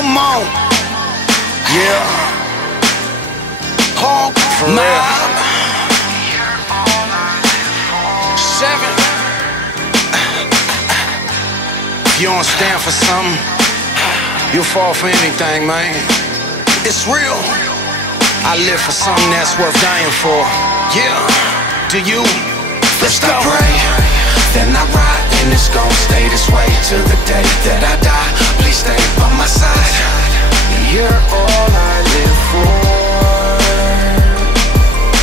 Come on. Yeah. Hog Mob. Sevin. If you don't stand for something, you'll fall for anything, man. It's real. I live for something that's worth dying for. Yeah. Do you? Let's go. Pray, then I ride, and it's gon' stay this way till the day that I die. Please stay by my side. You're all I live for.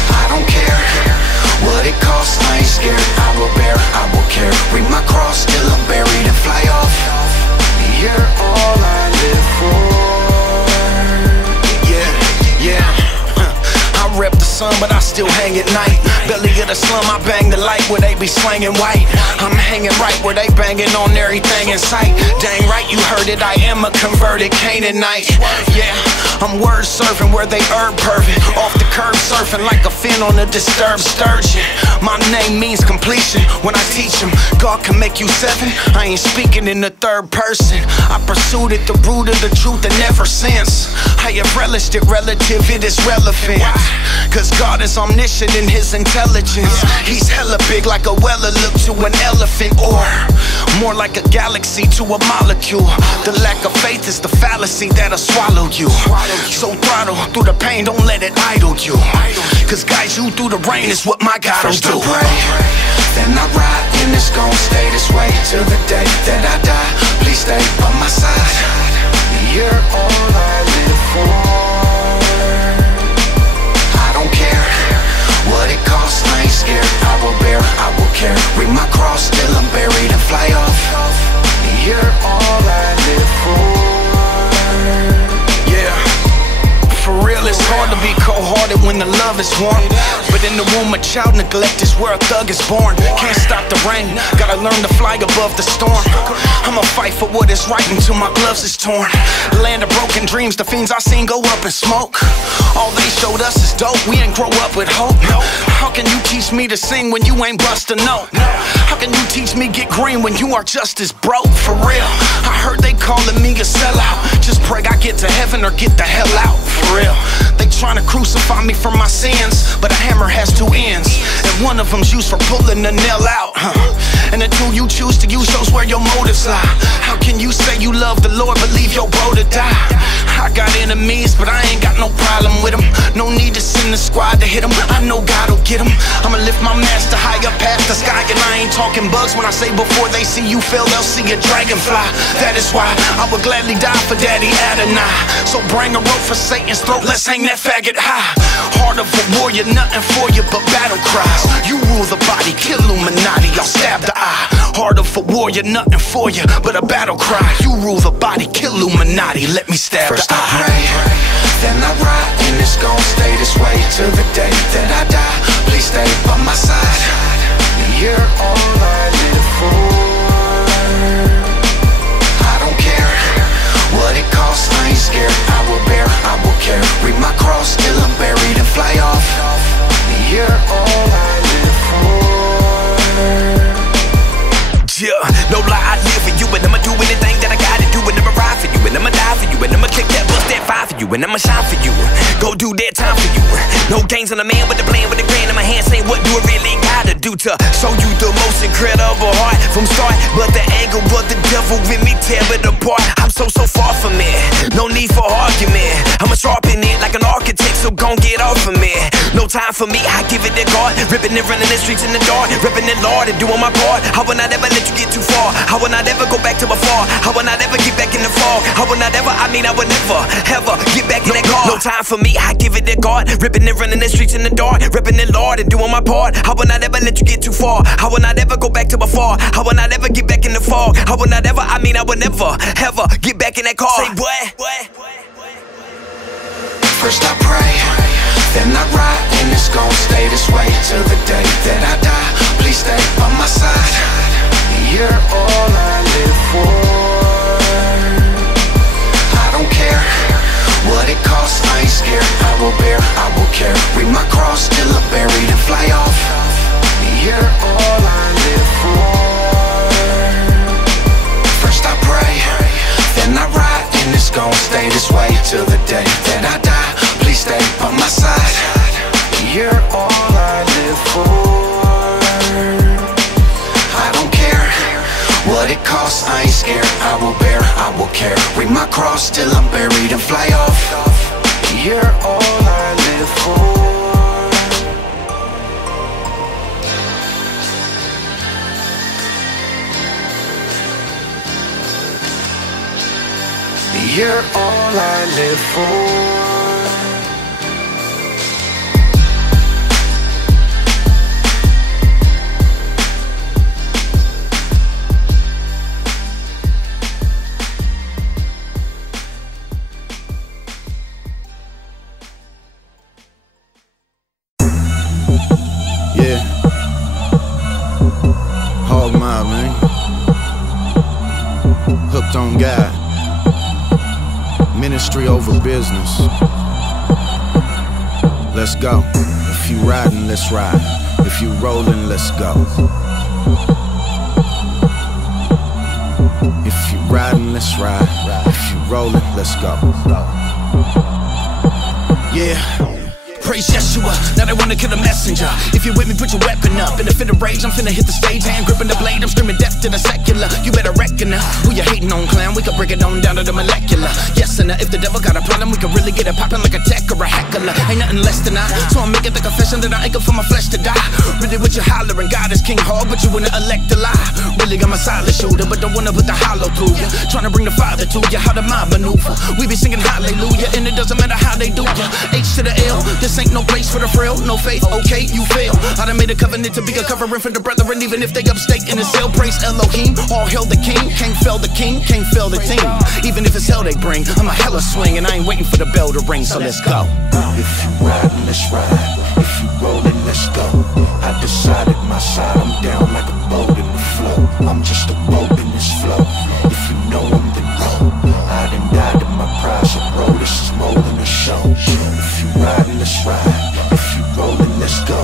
I don't care what it costs, I ain't scared. I will bear, I will carry my cross till I'm buried and fly off. You're all I live for. Yeah. I rep the sun, but I still hang at night. Belly of the slum, I bang the light where they be slanging white. I'm hanging right where they banging on everything in sight. Dang right, you heard it, I am a converted Canaanite. Yeah, I'm word surfing where they herb perving. Off the curb surfing like a fin on a disturbed sturgeon. My name means completion when I teach them. God can make you seven, I ain't speaking in the third person. I pursued it, the root of the truth and never since. I have relished it, relative, it is relevant. Cause God is omniscient in his intelligence. He's hella big like a weller look to an elephant, or more like a galaxy to a molecule. The lack of faith is the fallacy that'll swallow you. So throttle through the pain, don't let it idle you. Cause guide you through the rain is what my God will do. First I pray, then I ride, and it's gon' stay this way till the day that I die. Please stay by my side. You're all I live for. I don't care what it costs, I ain't scared. I will bear, I will carry my cross till I'm buried and fly off. You're all I live for. Yeah. For real, it's hard to be cold-hearted when the love is warm. But in the womb, a child neglect is where a thug is born. Can't stop the rain, gotta learn to fly above the storm. I'ma fight for what is right until my gloves is torn. Land of broken dreams, the fiends I seen go up in smoke. All they showed us is dope, we ain't grow up with hope. How can you teach me to sing when you ain't bust a note? How can you teach me get green when you are just as broke? For real, I heard they calling me a sellout. Just pray I get to heaven or get the hell out. For real, they tryna crucify me for my sins, but a hammer has two ends, and one of them's used for pulling the nail out. And the tool you choose to use shows where your motives lie. How can you say you love the Lord but leave your bro to die? I got enemies, but I ain't got no problem with them. No need to send the squad to hit them, I know God will get them. I'ma lift my master high up past the sky, and I ain't talking bugs when I say before they see you fail, they'll see a dragonfly. That is why I would gladly die for Daddy Adonai. So bring a rope for Satan's throat, let's hang that faggot high. Heart of a warrior, nothing for you but battle cries. You rule the body, kill Illuminati, I'll stab the eye. Heart of a warrior, nothing for you but a battle cry. You rule the body, kill Illuminati, let me stab First the eye. I pray, then I ride, and it's gon' stay this way till the day that I die. Please stay by my side. You're all I live for. I don't care what it costs, I ain't scared. I will bear, I will carry my cross till I'm buried and fly off. You're all I live for. Yeah, no lie, I live for you, and I'ma do anything that I gotta do, and I'ma ride for you, and I'ma die for you, and I'ma kick that bust that fire for you, and I'ma shine for you. Go do that time for you. No games on the man with the plan with the grand in my hand, saying what do I really gotta do to show you the most incredible heart from start. But the anger of the devil in me tear it apart. I'm so far from it, no need for argument. I'ma sharpen it like an architect, so gon' get off of me. No time for me, I give it to God, ripping and running the streets in the dark, ripping the Lord and doing my part. How will I never let you get too far? How will I never go back to before? How will I never get back in the fall? How will I never, I would never, ever get back in that car. No time for me, I give it to God, ripping and running the streets in the dark, ripping the Lord and doing my part. How will I never let you get too far? How will I never go back to before? How will I never get back in the fall? How will I never, I would never, ever get back in that car. Say what? First I pray, then I ride, and it's gon' stay this way till the day that I die. Please stay by my side. You're all I live for. I don't care what it costs, I ain't scared. I will bear, I will carry my cross till I'm buried and fly off. You're all I live for. First I pray, then I ride, and it's gon' stay this way till the day that I die. Please stay by my side. You're all I live for. I don't care what it costs, I ain't scared. I will bear, I will carry my cross till I'm buried and fly off. You're all I live for. You're all I live for. Yeah, hog mob, man. Hooked on God. Ministry over business. Let's go. If you riding, let's ride. If you rolling, let's go. If you riding, let's ride. If you rolling, let's go. Yeah. Praise Yeshua, now they wanna kill the messenger. If you with me, put your weapon up. In a fit of rage, I'm finna hit the stage, hand gripping the blade, I'm screaming death to the secular. You better reckon now, who you hating on, clown? We can break it on down to the molecular. Yes, and if the devil got a problem, we can really get it poppin' like a tech or a heckler. Ain't nothing less than I, so I'm making the confession that I ain't good for my flesh to die. Really with you hollering, God is King Hog, but you wanna elect a lie. Really, I'm a solid shooter, but don't wanna put the hollow through you. Trying to bring the Father to you, how the mind maneuver. We be singing hallelujah, and it doesn't matter how they do ya. H to the L, this ain't no place for the frail, no faith, okay, you fail. I done made a covenant to be a covering for the brethren, even if they upstate in the cell. Praise Elohim, all hail the king. Can't fail the king, can't fail the team. Even if it's hell they bring, I'm a hella swing, and I ain't waiting for the bell to ring, so let's go. If you riding, let's ride. If you rolling, let's go. I decided my side, I'm down like a boat in the flow. I'm just a boat in this flow. If you know I'm the road, I done died in my pride, so bro, this is more than a show. If you riding, let's ride. If you rolling, let's go.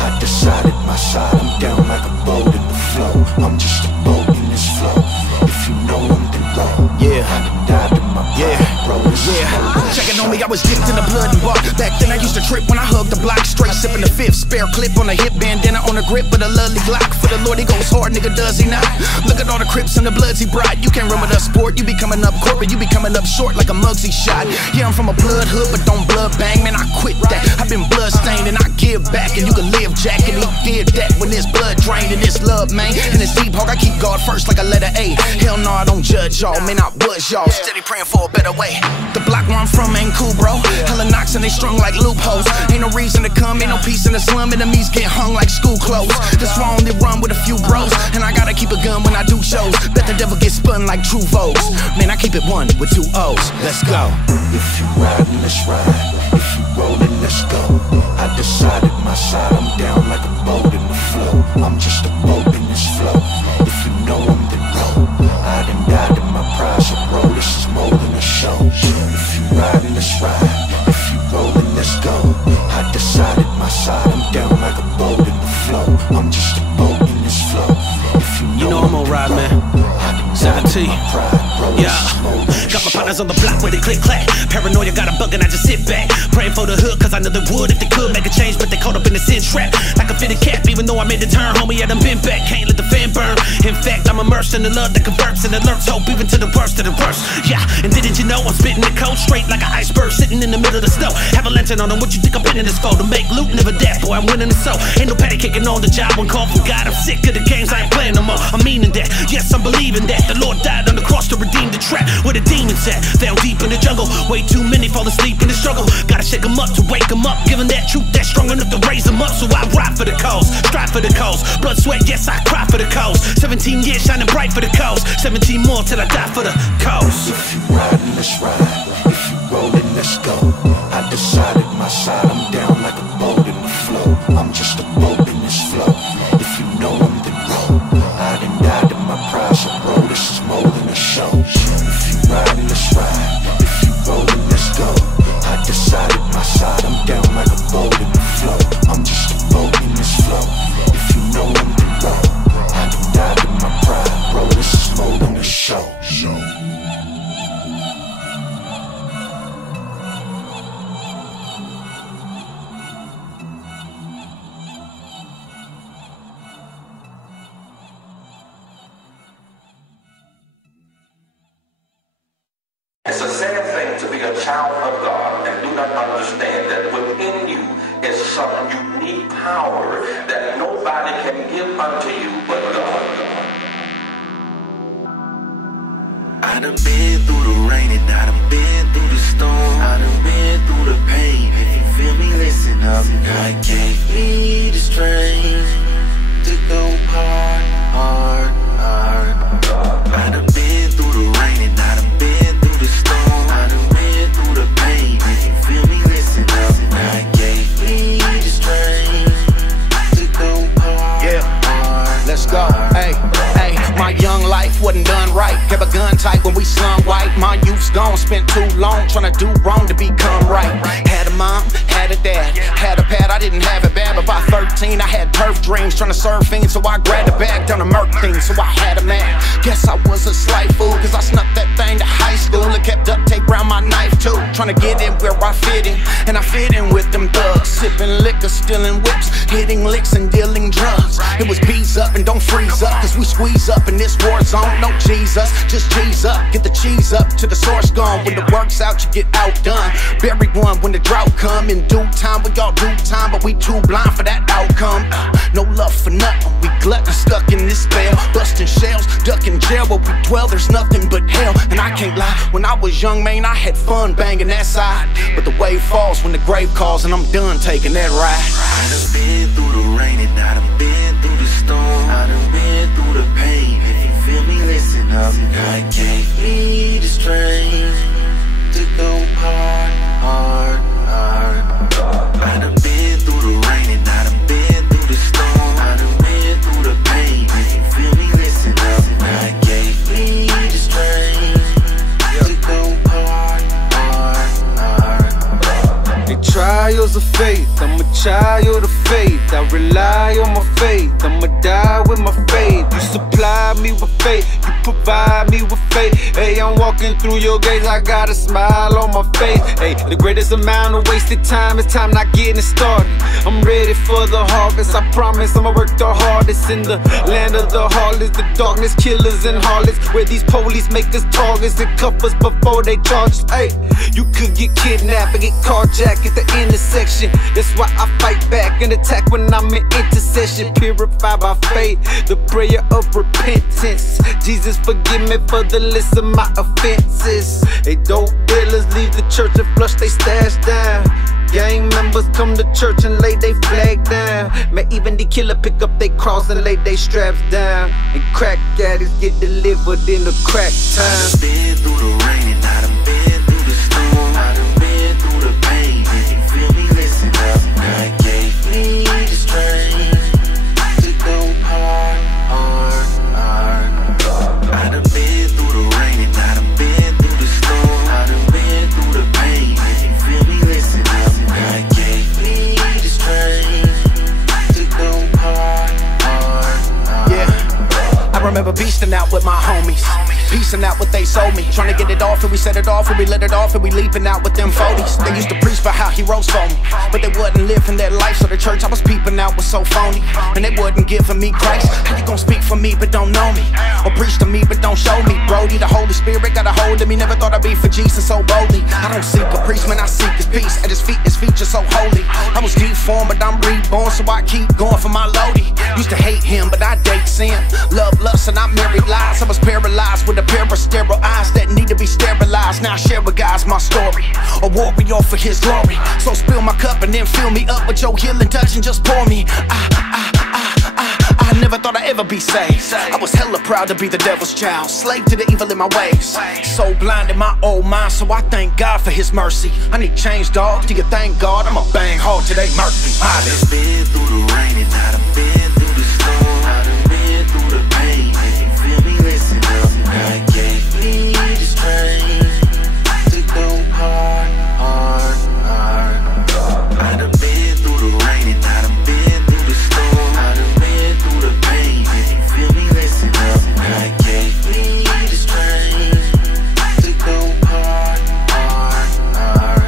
I decided my side, I'm down like a boat in the flow. I'm just a boat in this flow. If you know I'm the road, Yeah. I done died in my pride, bro, this is more than a Checking show. on me, I was dipped in the blood and bark. Back then I used to trip when I hugged the block. Straight sipping the fifth, spare clip on the hip, bandana on the grip with a lovely Glock. For the Lord he goes hard, nigga, does he not? Look at all the Crips and the Bloods he brought. You can't run with us sport, you be coming up corporate, you be coming up short like a Muggsy shot. Yeah, I'm from a blood hood, but don't blood bang, man, I quit that. I've been blood stained and I give back, and you can live, Jack, and he did that when this blood drained and this love, man. And it's deep, hog, I keep God first like a letter A. Hell no, I don't judge y'all, man, I was y'all. Steady praying for a better way. The block where I'm from ain't cool, bro. Hella knocks and they strung like loopholes. Ain't no reason to come, ain't no peace in the slum. Enemies get hung like school clothes. That's why I only run with a few bros, and I gotta keep a gun when I do shows. Bet the devil gets spun like true vogues. Man, I keep it one with two O's. Let's go. If you riding, let's ride. If you rolling, let's go. I decided my side, I'm down like a boat in the flow. I'm just a boat in this flow. If you know I'm the road, I done died in my pride, so bro, this is more than a show. If you riding, let's ride. If you rolling, let's go. I decided my side, I'm down like a boat in the flow. I'm just a boat in this flow. If you know I'm gon' ride, man. 17. Yeah. Got my partners on the block where they click clack. Paranoia got a bug and I just sit back. Praying for the hood cause I know they would if they could make a change, but they caught up in the sin trap. Like a fitted cap, even though I made the turn, homie, I done been back. Can't let the fan burn. In fact, I'm immersed in the love that converts and alerts hope even to the worst of the worst. Yeah, and didn't you know I'm spitting the code straight like an iceberg sitting in the middle of the snow. Have a lantern on them, what you think I'm in this for? To make loot, never that, boy, I'm winning the soul. Ain't no patty kicking on the job when called from God. I'm sick of the games, I ain't playing no more. I'm meaning that, yes, I'm believing that. The Lord died on the cross to redeem the trap. Where the demons at, down deep in the jungle. Way too many fall asleep in the struggle. Gotta shake them up to wake them up. Giving that truth that's strong enough to raise them up. So I ride for the cause, strive for the cause. Blood, sweat, yes, I cry for the cause. 17 years shining bright for the cause. 17 more till I die for the cause. If you riding, let's ride. If you rolling, let's go. I decided my side, I'm down like a boat in the flow. I'm just a boat in this flow. If you know I'm the road, I done died in my pride, so bro, this is more than a show. If you riding, let's ride. If you rolling, let's go. I decided my side, I'm down like a boat in the flow. I'm just a boat in this flow. If you know I'm the road, I done died in my pride, bro, this is more than a show. It's a sad thing to be a child of God and do not understand that within you is some unique power that nobody can give unto you but God. I done been through the rain and I done been through the storm. I done been through the pain. If you feel me, listen up. God gave me the strength to go hard, hard, hard. I done been through the rain and I done been through the storm. I done been through the pain. If you feel me, listen up. God gave me the strength to go hard, hard. Let's go. Hey, hey, my young life wasn't done right. Kept a gun tight when we slung white. My youth's gone, spent too long trying to do wrong to become right. Had a mom, had a dad, had a pad, I didn't have it bad. But by 13 I had turf dreams, trying to serve fiends. So I grabbed a bag down a Merc thing, so I had a man. Guess I was a slight fool, cause I snuck that thing to high school and kept duct tape around my knife too, trying to get in where I fit in. And I fit in with them thugs, sipping liquor, stealing whips, hitting licks and dealing drugs. It was bees up and don't freeze up, cause we squeeze up in this war zone. No Jesus, just G's up, get the cheese up to the source gone. When the work's out, you get outdone. Bury one when the drought come. In due time, we all do time, but we too blind for that outcome. No love for nothing, we glutton stuck in this spell. Busting shells, ducking jail where we dwell, there's nothing but hell. And I can't lie, when I was young, man, I had fun banging that side. But the wave falls when the grave calls, and I'm done taking that ride. I done been through the rain and I done been through the storm. I done been through the pain. If you feel me, listen up. God gave me the strength to go hard, hard, hard. I done been through the rain and I done been through the storm. I done been through the pain. If you feel me, listen up. God gave me the strength to go hard, hard, hard. The trials of faith, I'm a child of faith. I rely on my faith, I'ma die with my faith. You supply me with faith, you provide me with faith. Hey, I'm walking through your gates, I got a smile on my face. Hey, the greatest amount of wasted time is time not getting started. I'm ready for the harvest, I promise I'ma work the hardest. In the land of the heartless, the darkness, killers and harlots, where these police make us targets and cuff us before they charge us. Hey, you could get kidnapped and get carjacked at the intersection. That's why I fight back and attack when I'm in intercession. Purified by faith, the prayer of repentance. Jesus, forgive me for the list of my offenses. Hey, dope dealers leave the church and flush they stash down. Gang members come to church and lay they flag down. May even the killer pick up they cross and lay they straps down. And crack addicts get delivered in the crack time. I done been through the rain and I done been through the storm. I done been through the pain. If you feel me, listen up. God gave me the strength to go hard, hard, hard. I done been through the rain and I done been through the storm. I done been through the pain. If you feel me, listen up. God gave me the strength to go hard, hard, hard. Yeah, I remember beasting out with my homies, piecing out what they sold me, trying to get it off and we set it off and we let it off and we leaping out with them 40s. They used to preach about how he rose for me, but they wasn't living their life, so the church I was peeping out was so phony. And they wasn't giving me Christ. How you gon' speak for me but don't know me, or preach to me but don't show me? Brody, the Holy Spirit got a hold of me, never thought I'd be for Jesus so boldly. I don't seek a priest, man, I seek his peace. At his feet just so holy. I was deformed but I'm reborn, so I keep going for my Lodi. Used to hate him but I date sin, love lust and I married lies. I was paralyzed with a pair of sterile eyes that need to be sterilized. Now I share with guys my story, a warrior for his glory. So spill my cup and then fill me up with your healing touch and just pour me. I never thought I'd ever be saved. I was hella proud to be the devil's child, slave to the evil in my ways. So blind in my old mind, so I thank God for his mercy. I need change, dog. Do you thank God? I'ma bang hard till they murk me. I done been through the rain and I done been through the storm. I done been through the pain. If you feel me, listen up. God gave me the strength to go hard, hard, hard. I done been through the rain and I done been through the storm. I done been through the pain. If you feel me, listen up. God gave me the strength to go hard, hard, hard.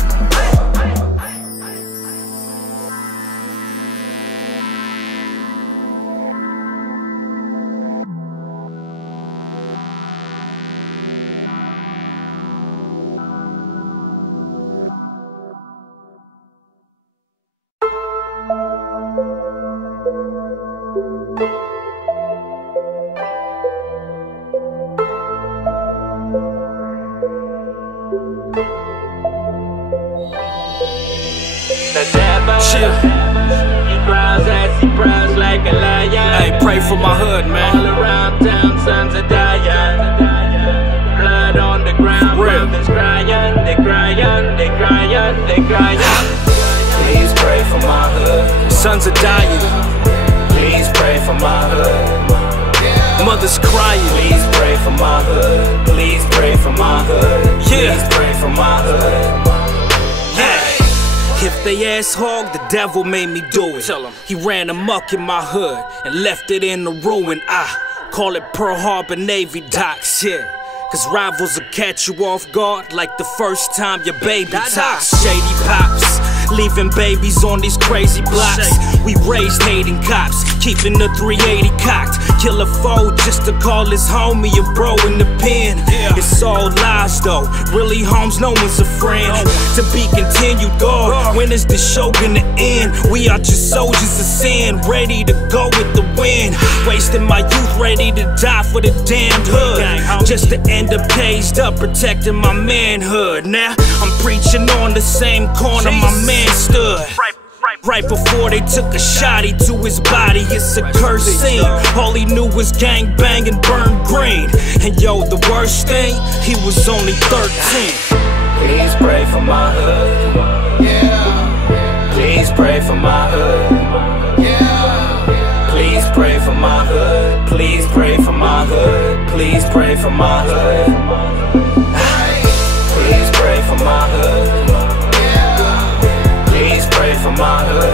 The devil, he growls as he prowls like a lion. Hey, pray for my hood, man. All around town, sons are dying. Blood on the ground, brothers crying. They crying, they crying, they crying. Please pray for my hood. Sons are dying. Please pray for my hood. Mothers crying. Please pray for my hood. Please pray for my hood. Yeah. Please pray for my hood. If they ass hog, the devil made me do it. He ran amok in my hood and left it in the ruin. I call it Pearl Harbor Navy docks, yeah. Cause rivals will catch you off guard like the first time your baby talks. Shady pops, leaving babies on these crazy blocks. We raised hating cops, keeping the 380 cocked. Kill a foe just to call his homie a bro in the pen. It's all lies though, really homes, no one's a friend. To be continued, God, when is the show gonna end? We are just soldiers of sin, ready to go with the wind. Wasting my youth, ready to die for the damned hood. Just to end up caged up, protecting my manhood. Now I'm preaching on the same corner my man stood. Right before they took a shotty to his body, it's a cursed scene. All he knew was gang bang and burn green. And yo, the worst thing, he was only 13. Please pray for my hood. Please pray for my hood. Please pray for my hood. Please pray for my hood. Please pray for my hood. Please pray for my hood. Please pray for my hood.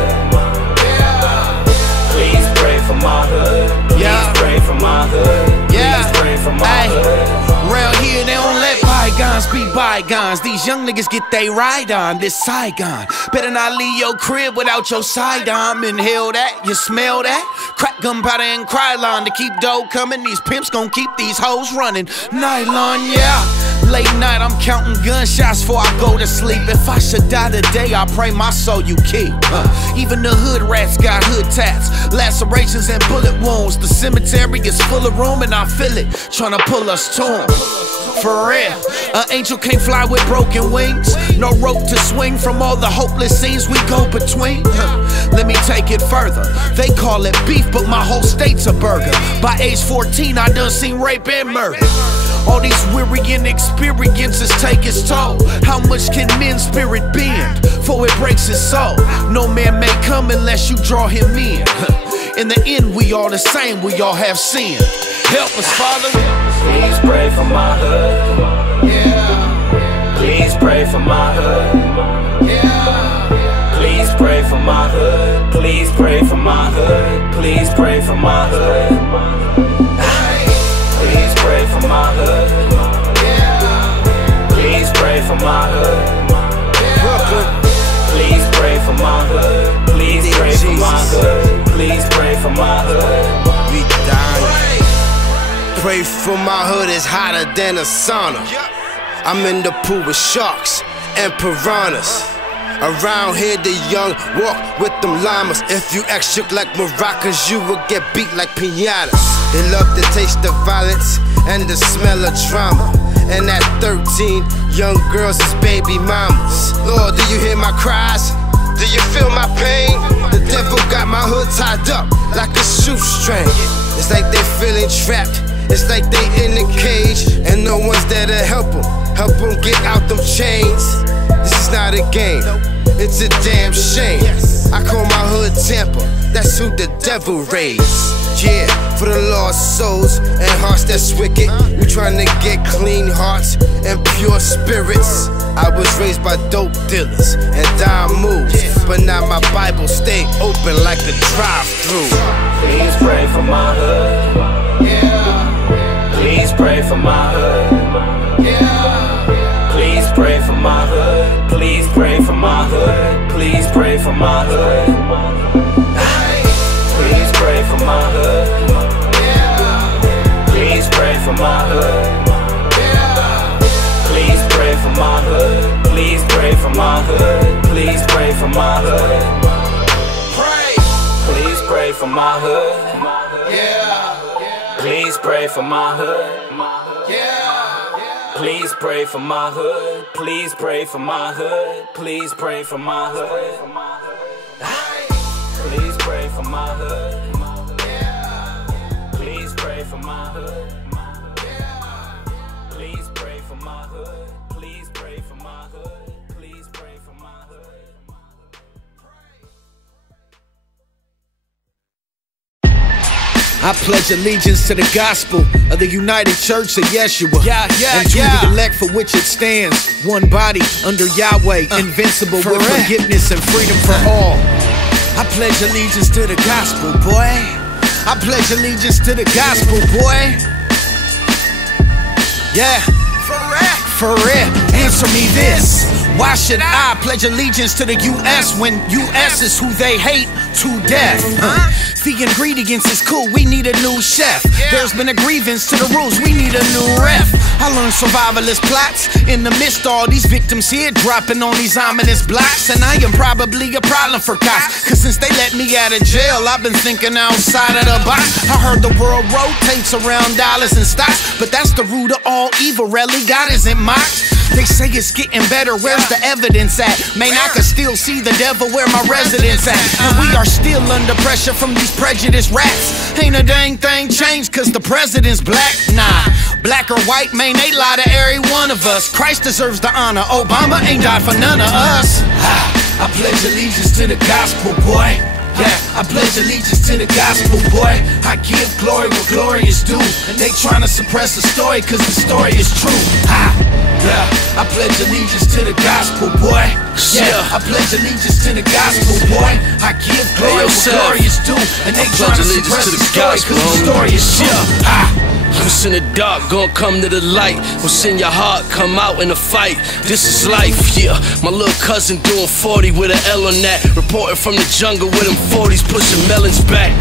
Please pray for my hood. Please pray for my hood. Please pray for my hood. Round here they don't let bygones be bygones. These young niggas get they ride on this Saigon. Better not leave your crib without your sidearm. Inhale that, you smell that? Crack gunpowder and Krylon to keep dough coming. These pimps gon' keep these hoes running. Nylon, yeah. Late night I'm counting gunshots before I go to sleep. If I should die today, I pray my soul you keep. Even the hood rats got hood tats, lacerations and bullet wounds. The cemetery is full of room and I feel it, tryna pull us to 'em. For real, an angel can't fly with broken wings. No rope to swing from all the hopeless scenes we go between. Let me take it further. They call it beef, but my whole state's a burger. By age 14, I done seen rape and murder. All these wearying experiences take its toll. How much can men's spirit bend before it breaks his soul? No man may come unless you draw him in. In the end, we all the same, we all have sin. Help us, Father. Please pray for my hood. Please pray for my hood. Please pray for my hood. Please pray for my hood. Please pray for my hood. Please pray for my hood. Please pray for my hood. Please pray for my hood. Please pray for my hood. Please pray for my hood. We dying. Pray for my hood is hotter than a sauna. I'm in the pool with sharks and piranhas. Around here the young walk with them llamas. If you act shook like maracas, you will get beat like piñatas. They love to taste the violence and the smell of drama. And at 13, young girls is baby mamas. Lord, do you hear my cries? Do you feel my pain? The devil got my hood tied up like a shoestring. It's like they feeling trapped. It's like they in a cage and no one's there to help them get out them chains. This is not a game, it's a damn shame. I call my hood Tampa, that's who the devil raised. Yeah, for the lost souls and hearts that's wicked. We tryna get clean hearts and pure spirits. I was raised by dope dealers and dime moves, but now my Bible stay open like a drive-thru. Please pray for my hood. Please pray for my hood. Please pray for my hood. Please pray for my hood. Please pray for my hood. Please pray for my hood. Please pray for my hood. Please pray for my hood. Please pray for my hood. Please pray for my hood. Please pray for my hood. Please pray for my hood. Please pray for my hood. Please pray for my hood. Please pray for my hood. Please pray for my hood. Please pray for my hood. Please pray for my hood. Please pray for my hood. Please pray for my hood. I pledge allegiance to the gospel of the United Church of Yeshua, and to the elect for which it stands, one body under Yahweh, invincible with forgiveness and freedom for all. I pledge allegiance to the gospel, boy. I pledge allegiance to the gospel, boy. Yeah, for real. Answer me this. Why should I pledge allegiance to the U.S. when U.S. is who they hate to death? The ingredients is cool, we need a new chef. There's been a grievance to the rules, we need a new ref. I learned survivalist plots in the midst of all these victims here dropping on these ominous blocks. And I am probably a problem for cops, cause since they let me out of jail, I've been thinking outside of the box. I heard the world rotates around dollars and stocks, but that's the root of all evil, really, God isn't mocked. They say it's getting better, where's the evidence at? Man, I can still see the devil where my residence at. And we are still under pressure from these prejudiced rats. Ain't a dang thing changed cause the president's black. Nah, black or white, man, they lie to every one of us. Christ deserves the honor, Obama ain't died for none of us. I pledge allegiance to the gospel, boy. Yeah, I pledge allegiance to the gospel, boy. I give glory where glory is due. And they tryna suppress the story cause the story is true. Yeah, I pledge allegiance to the gospel, boy. Yeah, I pledge allegiance to the gospel, boy. I give glory where glory is due. And they tryna suppress the story cause the story is true. What's in the dark, gon' come to the light. What's in your heart, come out in a fight. This is life, yeah. My little cousin doing 40 with an L on that. Reporting from the jungle with them 40s, pushing melons back.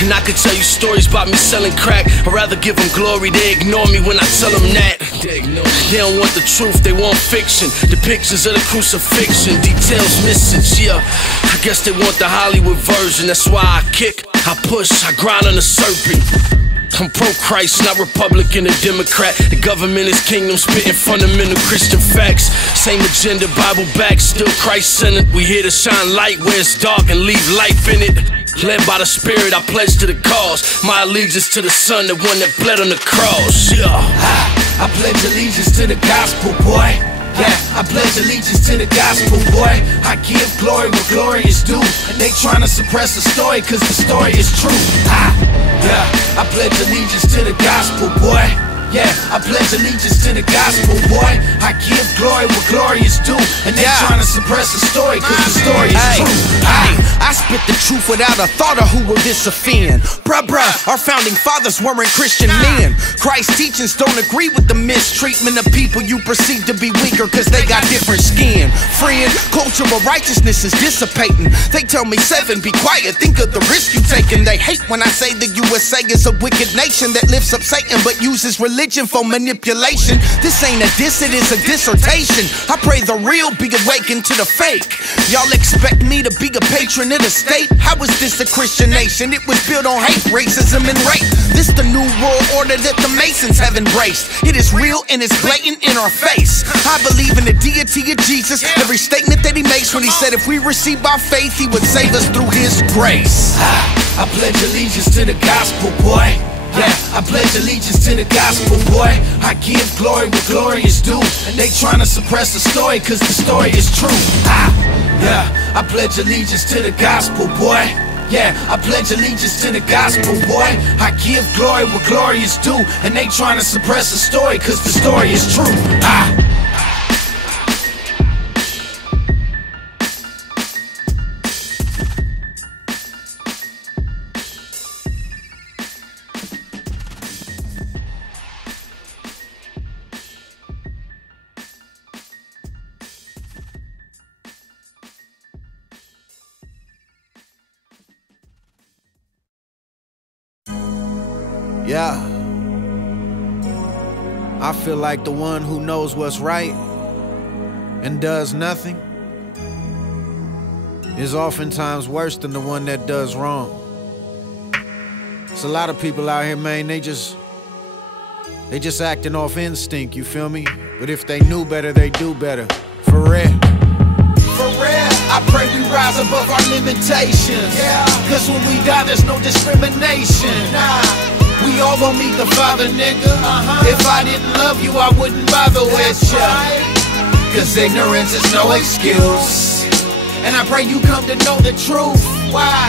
And I could tell you stories about me selling crack. I'd rather give them glory, they ignore me when I tell them that. They don't want the truth, they want fiction. Depictions of the crucifixion, details missing, yeah. I guess they want the Hollywood version, that's why I kick, I push, I grind on the serpent. I'm pro-Christ, not Republican or Democrat. The government is kingdom, spitting fundamental Christian facts. Same agenda, Bible back, still Christ-centered. We here to shine light where it's dark and leave life in it. Led by the Spirit, I pledge to the cause. My allegiance to the Son, the one that bled on the cross. Yeah. I pledge allegiance to the gospel, boy. Yeah, I pledge allegiance to the gospel, boy. I give glory where glory is due. And they tryna suppress the story cause the story is true. Yeah, I pledge allegiance to the gospel, boy. Yeah, I pledge allegiance to the gospel, boy. I give glory where glory is due. And they tryna suppress the story cause the story is true. I spit the truth without a thought of who will this offend. Bruh, our founding fathers weren't Christian men. Christ's teachings don't agree with the mistreatment of people you perceive to be weaker cause they got different skin. Friend, cultural righteousness is dissipating. They tell me, Sevin, be quiet, think of the risk you taking. They hate when I say the USA is a wicked nation that lifts up Satan but uses religion for manipulation. This ain't a diss, it is a dissertation. I pray the real be awakened to the fake. Y'all expect me to be a patron of the state? How is this a Christian nation? It was built on hate, racism, and rape. This the new world order that the Masons have embraced. It is real and it's blatant in our face. I believe in the deity of Jesus. Every statement that he makes when he said if we receive by faith, he would save us through his grace. I pledge allegiance to the gospel, boy. Yeah, I pledge allegiance to the gospel, boy. I give glory where glory is due. And they tryna suppress the story cause the story is true. Yeah, I pledge allegiance to the gospel, boy. Yeah, I pledge allegiance to the gospel, boy. I give glory where glory is due. And they tryna suppress the story cause the story is true. Yeah, I feel like the one who knows what's right and does nothing is oftentimes worse than the one that does wrong. There's a lot of people out here, man, they just They just acting off instinct, you feel me? But if they knew better, they do better. For real. For real, I pray we rise above our limitations. Cause when we die, there's no discrimination. We all gon' meet the Father, nigga. If I didn't love you, I wouldn't bother with ya. Cause ignorance is no excuse. And I pray you come to know the truth. Why?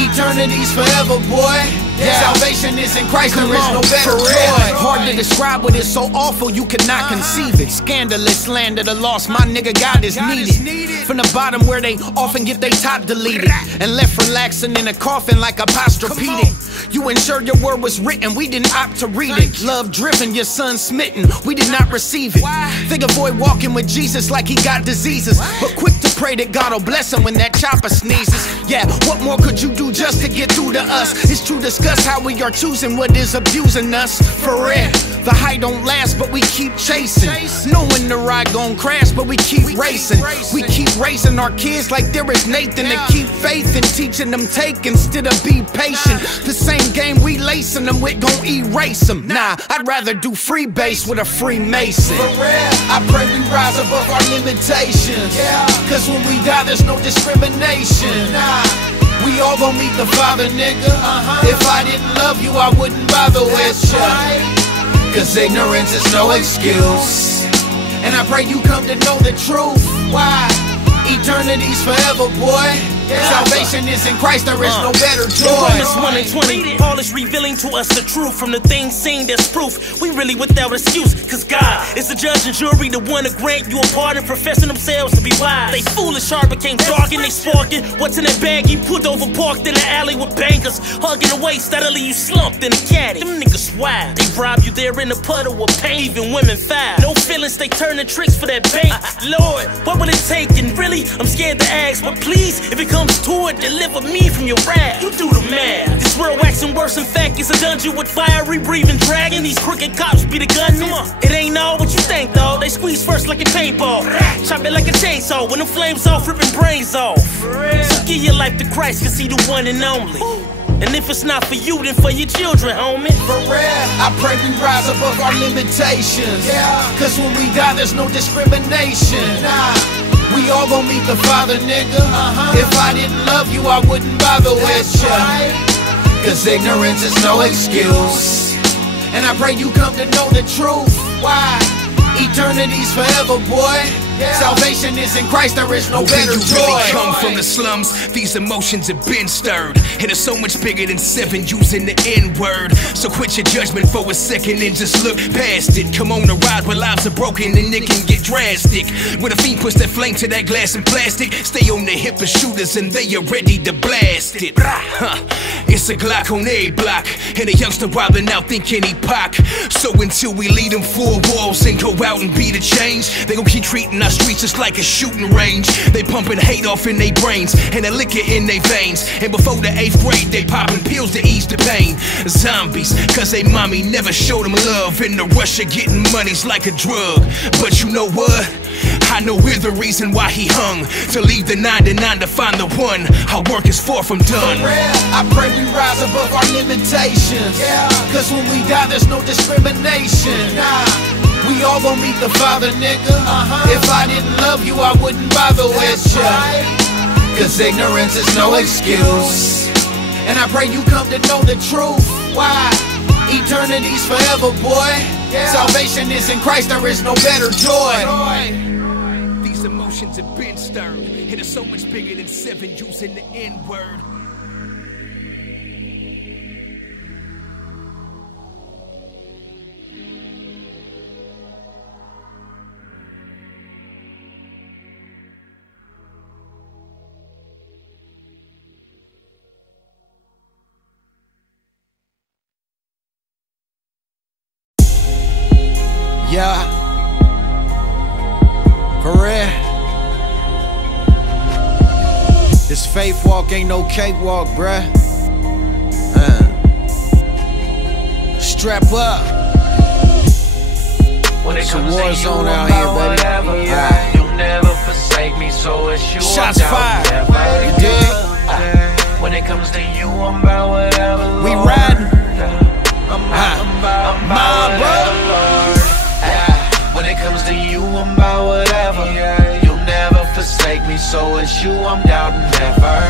Eternity's forever, boy. Salvation is in Christ, there is no better joy. Hard to describe what is so awful, you cannot conceive it. Scandalous slander, the lost, my nigga, God is needed. From the bottom where they often get their top deleted and left relaxing in a coffin like apostrophe. You ensured your word was written, we didn't opt to read it. Love driven, your son smitten, we did not receive it. Think avoid walking with Jesus like he got diseases, but quick to pray that God will bless him when that chopper sneezes. Yeah, what more could you do just to get through to us? It's true, discuss how we are choosing what is abusing us. For real, the high don't last, but we keep chasing. Knowing the ride gon' crash, but we keep racing. We keep raising our kids like there is Nathan to keep faith and teaching them take instead of be patient. The same game we lacing them with gon' erase them. Nah, I'd rather do free base with a Freemason. For real, I pray we rise above our limitations. Cause when we die, there's no discrimination. We all gon' meet the Father, nigga. If I didn't love you, I wouldn't bother with ya. Cause ignorance is no excuse. And I pray you come to know the truth. Why? Eternity's forever, boy. Salvation is in Christ, there is no better joy. Romans 1 and 20, Paul is revealing to us the truth. From the things seen, there's proof. We really without excuse, cause God is the judge and jury, the one to grant you a pardon, professing themselves to be wise. They foolish heart became dark and they sparking. What's in that bag you put over, parked in the alley with bankers, hugging away steadily, you slumped in a caddy. Them niggas wild, they rob you there in a puddle of pain, even women foul. No feelings, they turning tricks for that bank. Lord, what will it take? And really, I'm scared to ask, but please, if it comes to it, deliver me from your wrath. You do the math. This world waxing worse, in fact, it's a dungeon with fiery breathing dragon. These crooked cops be the gunmen. It ain't all what you think, though. They squeeze first like a paintball, chop it like a chainsaw. When the flames off, ripping brains off. So give your life to Christ, cause he the one and only. And if it's not for you, then for your children, homie. For real, I pray we rise above our limitations. Cause when we die, there's no discrimination. We all gon' meet the Father, nigga. If I didn't love you, I wouldn't bother with ya. Cause ignorance is no excuse. And I pray you come to know the truth. Why? Eternity's forever, boy. Salvation is in Christ, there is no better joy. You really come from the slums, these emotions have been stirred. It is so much bigger than Sevin using the N-word. So quit your judgment for a second and just look past it. Come on a ride where lives are broken and it can get drastic. With a fiend puts that flame to that glass and plastic. Stay on the hip of shooters and they are ready to blast it. It's a Glock on a block, and a youngster wildin' out thinking he Pac. So until we lead them 4 walls and go out and be the change, they gon' keep treating our streets just like a shooting range. They pumping hate off in their brains and the liquor in their veins. And before the 8th grade, they popping pills to ease the pain. Zombies, cause they mommy never showed them love. In the rush of getting money's like a drug. But you know what? I know we're the reason why he hung. To leave the 99 to find the one. Our work is far from done. For real, I pray we rise above our limitations. Cause when we die, there's no discrimination. We all gon' meet the Father, nigga. If I didn't love you, I wouldn't bother with ya. Cause ignorance is no excuse. And I pray you come to know the truth. Why? Eternity's forever, boy. Salvation is in Christ, there is no better joy. These emotions have been stirred. It is so much bigger than Sevin using the N-word. Yeah, for real. This faith walk ain't no cakewalk, bruh. Strap up. It's a war zone out here, baby. You'll never forsake me, so it's you. Shots fired. You dig? When it comes to you, I'm about whatever. We riding. My brother. forsake me, so it's you I'm doubting never.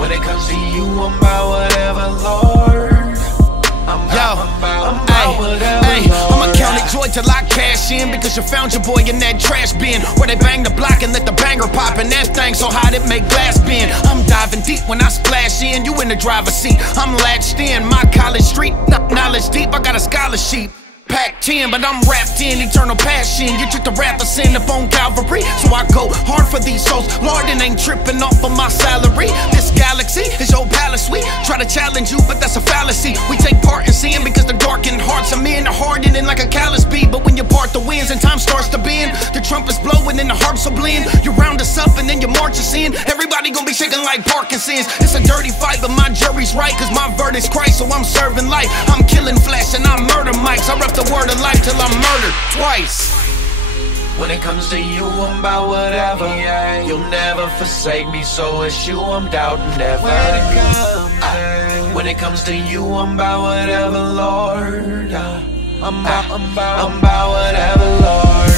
When it comes to you, I'm about whatever, Lord. I'm about whatever, Lord. I'ma count it joy till I cash in, because you found your boy in that trash bin where they bang the block and let the banger pop, and that thing so hot it make glass bend. I'm diving deep when I splash in, you in the driver's seat, I'm latched in. My college street, knowledge deep, I got a scholarship. Pack 10, but I'm wrapped in eternal passion. You took the rapper sin up on Calvary, so I go hard for these souls. Lord, it ain't tripping off of my salary. This galaxy is your palace. We try to challenge you, but that's a fallacy. We take part in sin because the darkened hearts of men are hardening like a callous bead. But when you part the winds and time starts to bend, the trumpet's blowing and the harps will blend. You round us up and then you march us in. Everybody gonna be shaking like Parkinson's. It's a dirty fight, but my jury's right, cause my verdict's Christ, so I'm serving life. I'm killing flesh and I murder mics. I rep the word of life till I'm murdered twice. When it comes to you, I'm about whatever. You'll never forsake me, so it's you I'm doubting never. When it comes to you, I'm about whatever, Lord. I'm about whatever, Lord.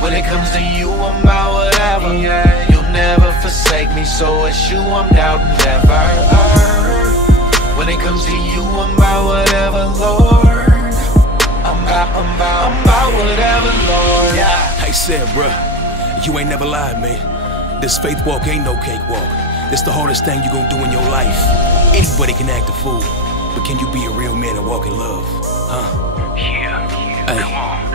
When it comes to you, I'm about whatever. You'll never forsake me, so it's you I'm doubting never. When it comes to you, I'm about whatever, Lord. I'm about whatever, Lord. I said, bruh, you ain't never lied, man. This faith walk ain't no cakewalk. This the hardest thing you gon' do in your life. Anybody can act a fool, but can you be a real man and walk in love? Huh? Yeah, come on.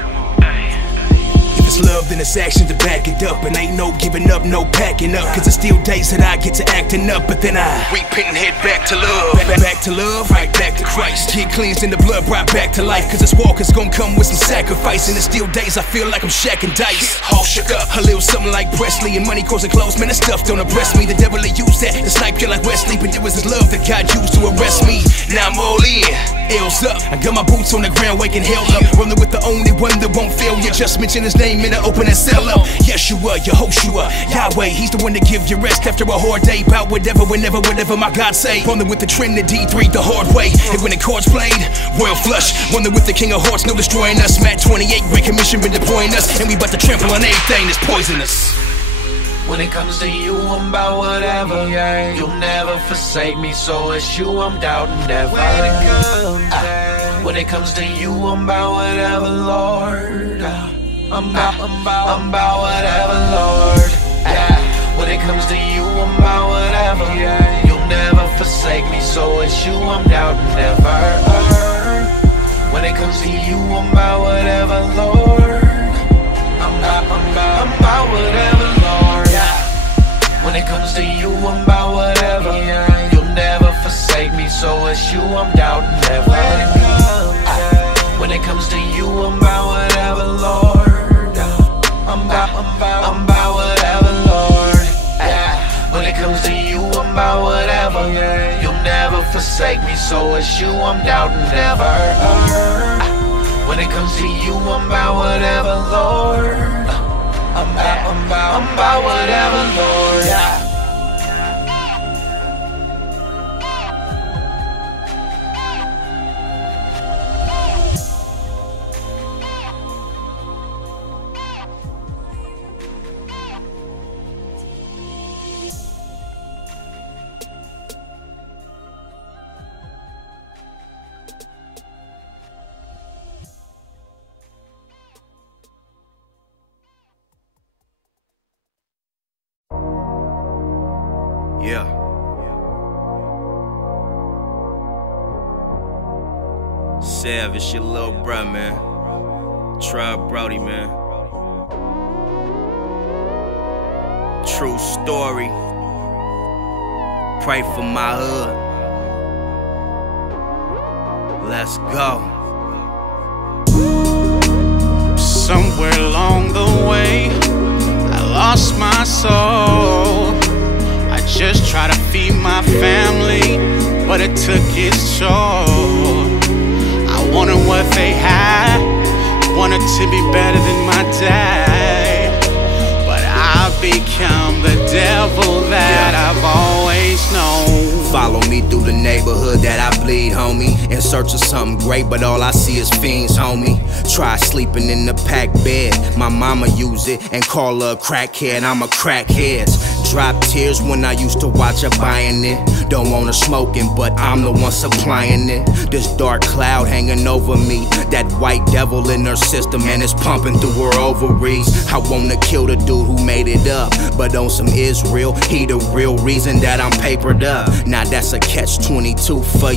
If it's love, then it's action to back it up. And ain't no giving up, no packing up. Cause it's still days that I get to acting up, but then I repent and head back to love. Back to love, right back to Christ. Get cleansed in the blood, brought back to life. Cause this walk is gonna come with some sacrifice. And it's still days I feel like I'm shacking dice. All shook up, a little something like Presley. And money, clothes and clothes, man, that stuff don't oppress me. The devil will use that to snipe you like Wesley. But it was his love that God used to arrest me. Now I'm all in, L's up. I got my boots on the ground, waking hell up. Rolling with the only one that won't fail you. Just mention his name and I open and sell up. Yeshua, Yehoshua, Yahweh, he's the one to give you rest after a hard day. Bout whatever, whenever, whatever my God say. Rolling with the Trinity, 3 the hard way. And when the chords played, royal flush. Rolling with the King of Hearts, no destroying us. Matt 28, Great Commission been deploying us. And we about to trample on everything that's poisonous. When it comes to you, I'm about whatever. You'll never forsake me, so it's you I'm doubting never. When it comes to you, I'm about whatever, Lord. I'm about whatever, Lord. When it comes to you, I'm about whatever. You'll never forsake me, so it's you I'm doubting never. When it comes to you, I'm about whatever, Lord. I'm about whatever, Lord. When it comes to you, I'm about whatever. You'll never forsake me, so it's you I'm doubting never. When it comes to you, I'm about whatever, Lord. I'm about whatever, Lord. When it comes to you, I'm about whatever. You'll never forsake me, so it's you I'm doubting never. When it comes to you, I'm about whatever, Lord. I'm about whatever, Lord. Yeah. Sev, it's your little bruh, man. Tribe Brody, man. True story. Pray for my hood. Let's go. Somewhere along the way, I lost my soul. I just tried to feed my family, but it took its toll. I wanted what they had, wanted to be better than my dad, but I've become the devil that I've always known. Follow me through the neighborhood that I bleed, homie. In search of something great, but all I see is fiends, homie. Try sleeping in the packed bed. My mama use it and call her a crackhead. I'm a crackhead. Drop tears when I used to watch her buying it. Don't want her smoking, but I'm the one supplying it. This dark cloud hanging over me. That white devil in her system, and it's pumping through her ovaries. I wanna kill the dude who made it up, but on some Israel, he the real reason that I'm papered up. Now that's a catch-22 for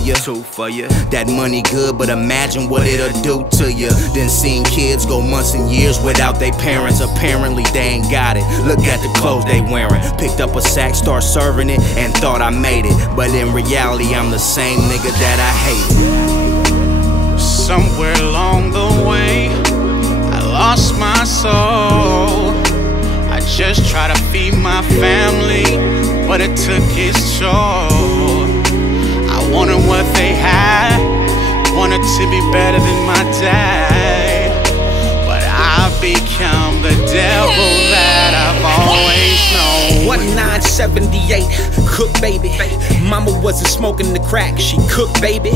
you. That money good, but imagine what it'll do to you. Then seeing kids go months and years without their parents. Apparently they ain't got it. Look at the clothes they wearing. Picked up a sack, start serving it, and thought I made it. But in reality, I'm the same nigga that I hated. Somewhere along the way, I lost my soul. I just tried to feed my family, but it took its toll. I wanted what they had, wanted to be better than my dad, but I've become the devil that I've always known. 1978, cook baby. Mama wasn't smoking the crack, she cooked baby.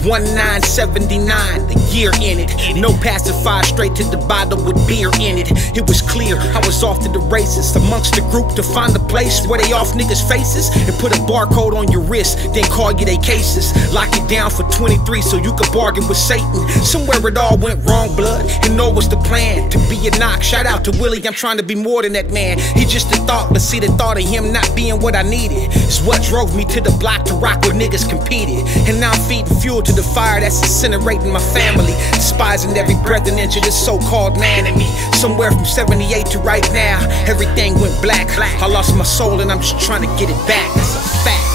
1979, the year in it. No pacifier, straight to the bottle with beer in it. It was clear I was off to the races, amongst the group to find a place where they off niggas' faces and put a barcode on your wrist, then call you they cases. Lock it down for 23 so you could bargain with Satan. Somewhere it all went wrong, blood, and know what's the plan. To be a knock, shout out to Willie, I'm trying to be more than that man. He just a thought, but see the thought of him not being what I needed is what drove me to the block to rock where niggas competed. And now I'm feeding fuel to the fire that's incinerating my family, despising every breath and inch of this so-called man in me. Somewhere from 78 to right now, everything went black. I lost my soul and I'm just trying to get it back. That's a fact.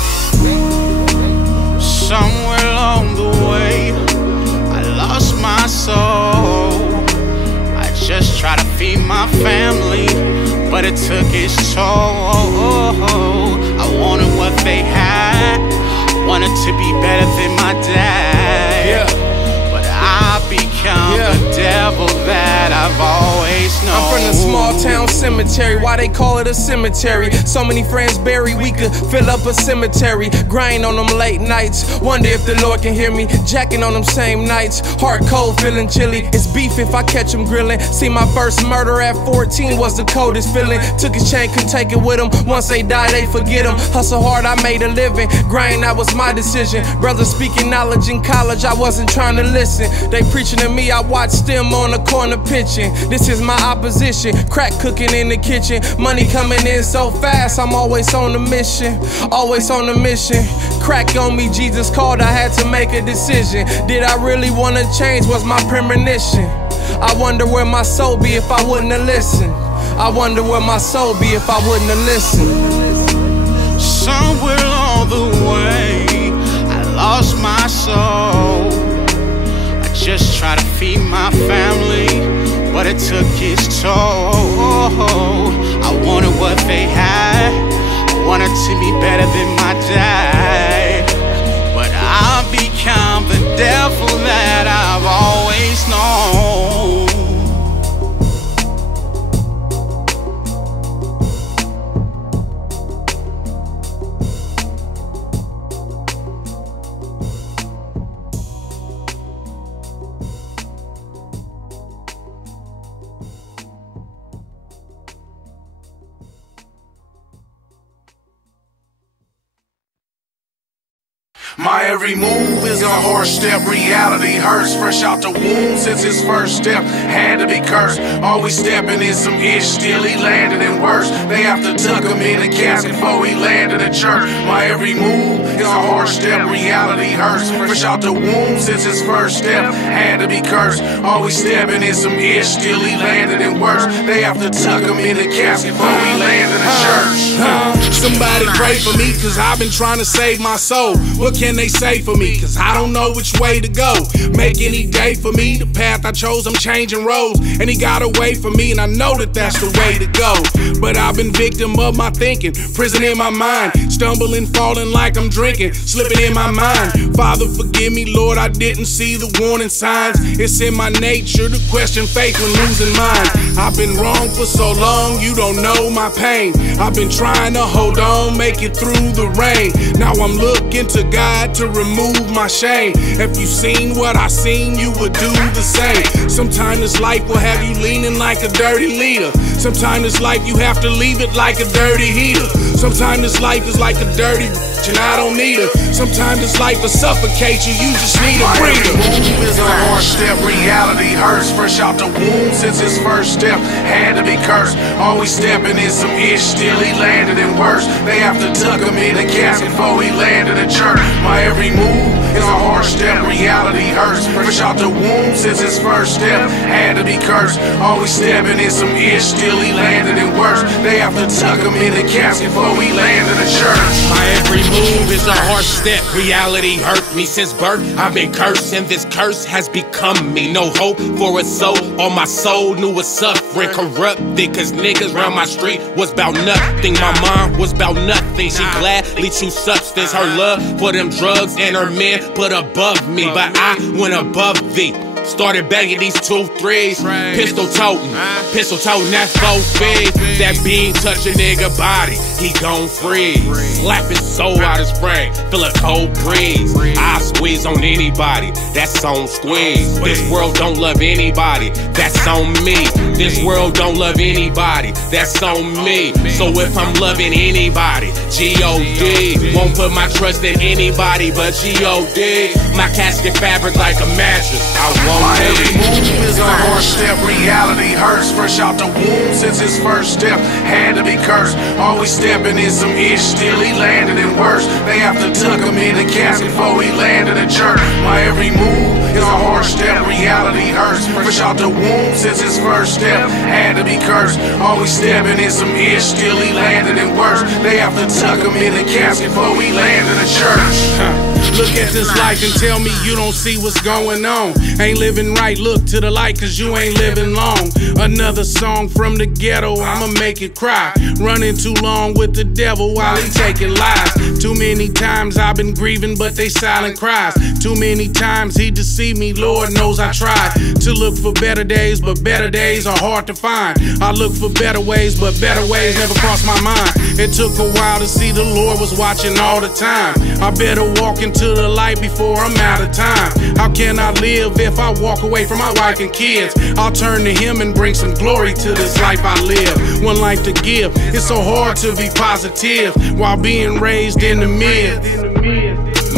Somewhere along the way, I lost my soul. I just tried to feed my family, but it took its toll. I wanted what they had, wanted to be better than my dad, but I become the devil that I've always known. I'm from the small town cemetery, why they call it a cemetery? So many friends buried, we could fill up a cemetery. Grind on them late nights, wonder if the Lord can hear me. Jacking on them same nights, heart cold, feeling chilly. It's beef if I catch him grilling. See, my first murder at 14 was the coldest feeling. Took his chain, couldn't take it with him. Once they die, they forget him. Hustle hard, I made a living. Grind, that was my decision. Brothers speaking knowledge in college, I wasn't trying to listen. They preaching to me, I watched them on the corner pitching. This is my opposition, crack cooking in the kitchen. Money coming in so fast, I'm always on the mission. Always on the mission. Crack on me, Jesus called, I had to make a decision. Did I really want to change, was my premonition? I wonder where my soul be if I wouldn't have listened. I wonder where my soul be if I wouldn't have listened. Somewhere along the way, I lost my soul. I just tried to feed my family, but it took its toll. I wanted what they had, I wanted to be better than my dad, but I've become the devil that I've always known. My every move is a horse step, reality hurts. Fresh out the womb since his first step, had to be cursed. Always stepping in some ish, still he landed in worse. They have to tuck him in a casket before he landed in church. My every move is a horse step, reality hurts. Fresh out the womb since his first step, had to be cursed. Always stepping in some ish, still he landed in worse. They have to tuck him in a casket before he landed in church. Somebody pray for me, cause I've been trying to save my soul. What can they say for me? Cause I don't know which way to go. Make any day for me, the path I chose, I'm changing roads. And he got away from me, and I know that that's the way to go. But I've been victim of my thinking, prison in my mind, stumbling, falling like I'm drinking, slipping in my mind. Father, forgive me, Lord, I didn't see the warning signs. It's in my nature to question faith when losing mine. I've been wrong for so long, you don't know my pain. I've been trying to hold on, make it through the rain. Now I'm looking to God to remove my shame. If you seen what I seen, you would do the same. Sometimes this life will have you leaning like a dirty leader. Sometimes this life you have to leave it like a dirty heater. Sometimes this life is like a dirty bitch and I don't need her. Sometimes this life will suffocate you, you just need a breather. Move is a harsh step, reality hurts. Fresh out the womb since his first step, had to be cursed. Always stepping in some ish, still he landed in worse. They have to tuck him in a casket before he landed in church. My every move is a harsh step, reality hurts. Fresh out the womb since his first step, had to be cursed. Always stepping in some ish, still he landed in worse. They have to tuck him in a casket before he landed in church. My every move is a harsh step, reality hurt me since birth. I've been cursed and this curse has become me. No hope for a soul, all my soul knew was suffering, corrupted. Cause niggas round my street was about nothing. My mom was about nothing, she gladly chose substance. Her love for them drugs and her men put above me, but I went above thee. Started banging these 2-3s, pistol toting that 4 feet. That beam touch a nigga body, he gon' freeze. Slapping soul out his brain, feel a cold breeze. I squeeze on anybody, that's on squeeze. This world don't love anybody, that's on me. This world don't love anybody, that's on me. So if I'm loving anybody, G.O.D. Won't put my trust in anybody but G.O.D. My casket fabric like a mattress, I won't. My every move is a harsh step, reality hurts. Fresh out the womb since his first step, had to be cursed. Always stepping in some ish, still he landed in worse. They have to tuck him in a casket before he landed in church. My every move is a harsh step, reality hurts. Fresh out the womb since his first step, had to be cursed. Always stepping in some ish, still he landed in worse. They have to tuck him in a casket before he landed in church. Look at this life and tell me you don't see what's going on. Ain't living right, look to the light cause you ain't living long. Another song from the ghetto, I'ma make it cry. Running too long with the devil while he taking lies. Too many times I've been grieving but they silent cries. Too many times he deceived me, Lord knows I tried to look for better days, but better days are hard to find. I look for better ways, but better ways never crossed my mind. It took a while to see the Lord was watching all the time. I better walk into the light before I'm out of time. How can I live if I walk away from my wife and kids? I'll turn to him and bring some glory to this life I live. One life to give, it's so hard to be positive while being raised in the mid.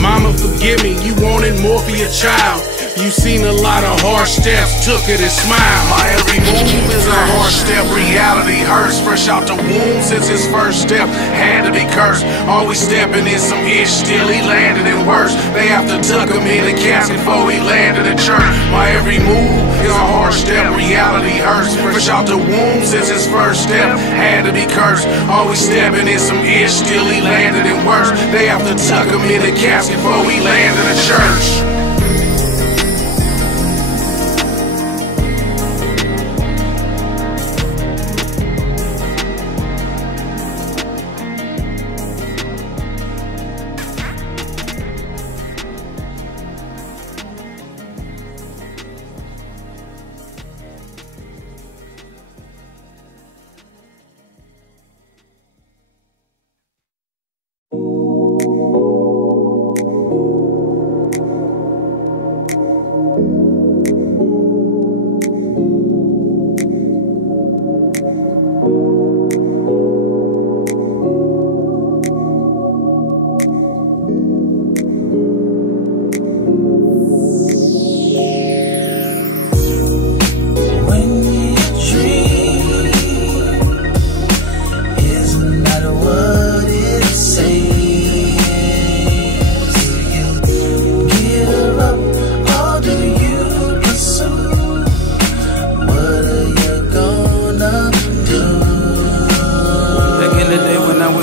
Mama, forgive me, you wanted more for your child. You seen a lot of harsh steps, took it and smiled. My every move is a harsh step, reality hurts. Fresh out the womb since his first step, had to be cursed. Always stepping in some ish, still he landed in worse. They have to tuck him in a casket before he landed in church. My every move is a harsh step, reality hurts. Fresh out the womb since his first step, had to be cursed. Always stepping in some ish, still he landed in worse. They have to tuck him in a casket before he landed in church.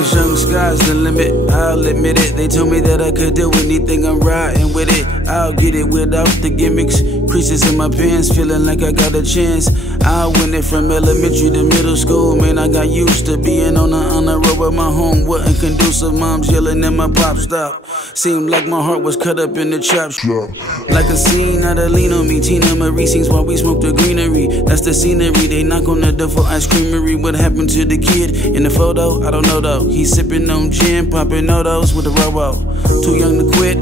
was young, sky's the limit, I'll admit it. They told me that I could do anything, I'm riding with it. I'll get it without the gimmicks. Creases in my pants, feeling like I got a chance. I'll win it from elementary to middle school. Man, I got used to being on the road, but my home wasn't conducive. Mom's yelling at my pop stop. Seemed like my heart was cut up in the chop shop. Like a scene out of Lean on Me. Tina Marie sings while we smoke the greenery. That's the scenery. They knock on the door for ice creamery. What happened to the kid in the photo? I don't know though. He's sipping on gin, popping Odos with a robo. Too young to quit,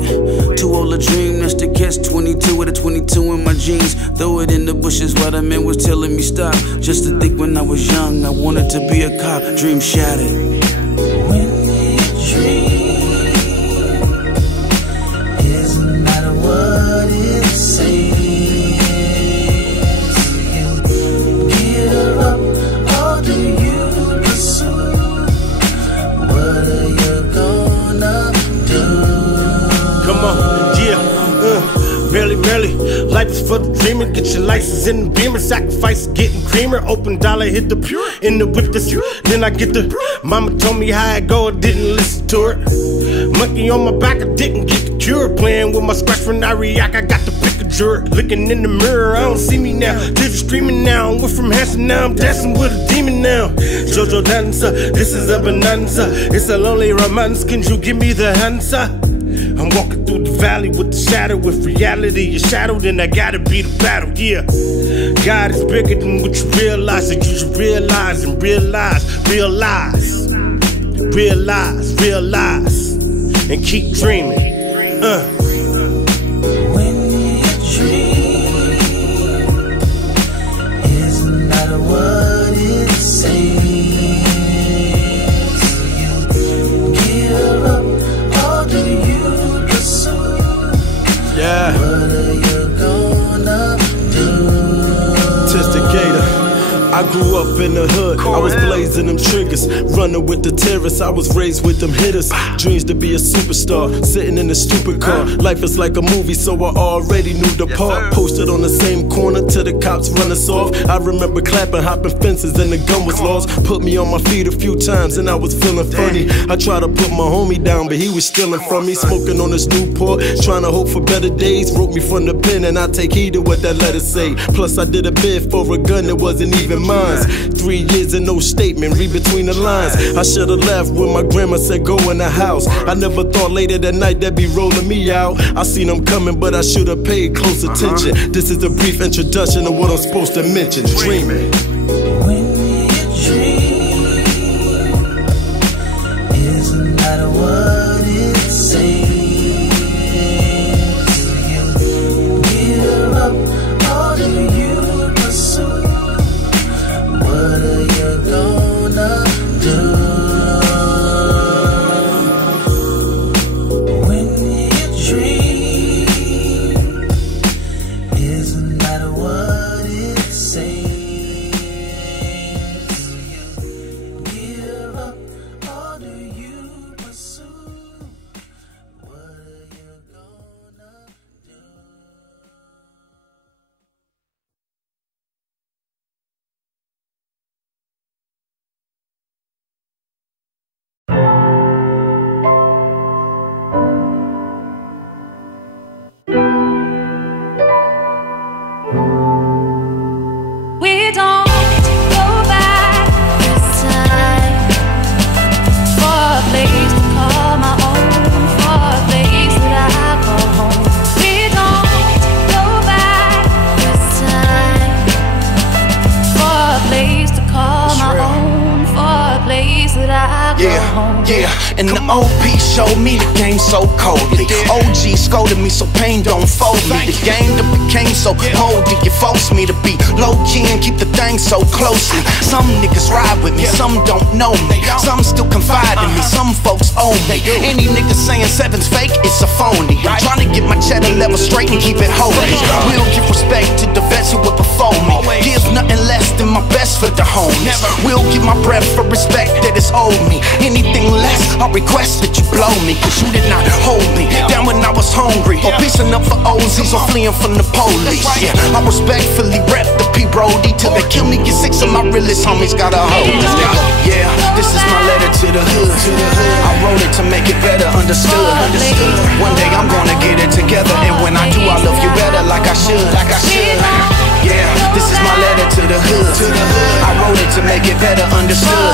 too old to dream. That's the catch 22 with a 22 in my jeans. Throw it in the bushes while the man was telling me stop. Just to think when I was young, I wanted to be a cop. Dreamz shattered. When you dream, isn't that what it says? You give up, or do you pursue? What are you gonna do? Come on, yeah. Merely, life is for the dreamer. Get your license in the beamer. Sacrifice getting creamer. Open dollar, hit the pure in the whip this. Then I get the. Mama told me how it go, I didn't listen to it. Monkey on my back, I didn't get the cure. Playing with my scratch from Ariak, I got the picture. Looking in the mirror, I don't see me now. Tears screaming now. Went from Hanson, now I'm dancing with a demon now. Jojo dancer, this is a bonanza. It's a lonely romance. Can you give me the answer? I'm walking through the valley with the shadow. With reality, your shadow, then I gotta be the battle, yeah. God is bigger than what you realize. So you should realize and realize. And keep dreaming. When you dream, isn't that what it says? You give up, or do you pursue? Yeah. What are you gonna do? Testigator. I grew up in the hood, I was blazing them triggers, running with the terrorists, I was raised with them hitters. Dreams to be a superstar, sitting in a stupid car. Life is like a movie, so I already knew the part. Posted on the same corner till the cops run us off. I remember clapping, hopping fences, and the gun was lost. Put me on my feet a few times, and I was feeling funny. I tried to put my homie down, but he was stealing from me. Smoking on this Newport, trying to hope for better days. Wrote me from the pen, and I take heed to what that letter say. Plus I did a bid for a gun that wasn't even mine. 3 years and no statement, read between the lines. I should've left when my grandma said go in the house. I never thought later that night they'd be rolling me out. I seen them coming, but I should've paid close attention. This is a brief introduction of what I'm supposed to mention. Dreaming. When you dream, isn't that what it says? You give up, or do you pursue? What are you gonna do? When you dream, isn't that what it says? You give up, or do you pursue? What are you gonna do? We don't go back this time for a place to call my own, for a place that I call home. We don't go back this time for a place to call my own, for a place that I call home. Yeah, and the OP showed me the game so coldly. OG scolded me so pain don't fold me. The game that became so moldy, you forced me to be low-key and keep the thing so closely. Some niggas ride with me, some don't know me. Some still confide in me, some folks own me. Any nigga saying Sevin's fake, it's a phony. I'm trying to get my cheddar level straight and keep it holy. We'll give respect to the vets who were before me. Give nothing less than my best for the homies. We'll give my breath for respect that is owed me. Any anything less, I request that you blow me, cause you did not hold me down when I was hungry, or piecing up for Ozies, or fleeing from the police. Yeah, I respectfully rep the P-Brody till they kill me, get 6 of my realest homies got a hold. Yeah, this is my letter to the hood. I wrote it to make it better understood. One day I'm gonna get it together, and when I do, I love you better like I should. Yeah, this is my letter to the hood. I wrote it to make it better understood.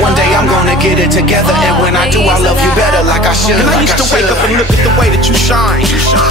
One day I'm gonna get it together, and when I do, I love you better like I should. And I used to wake up and look at the way that you shine.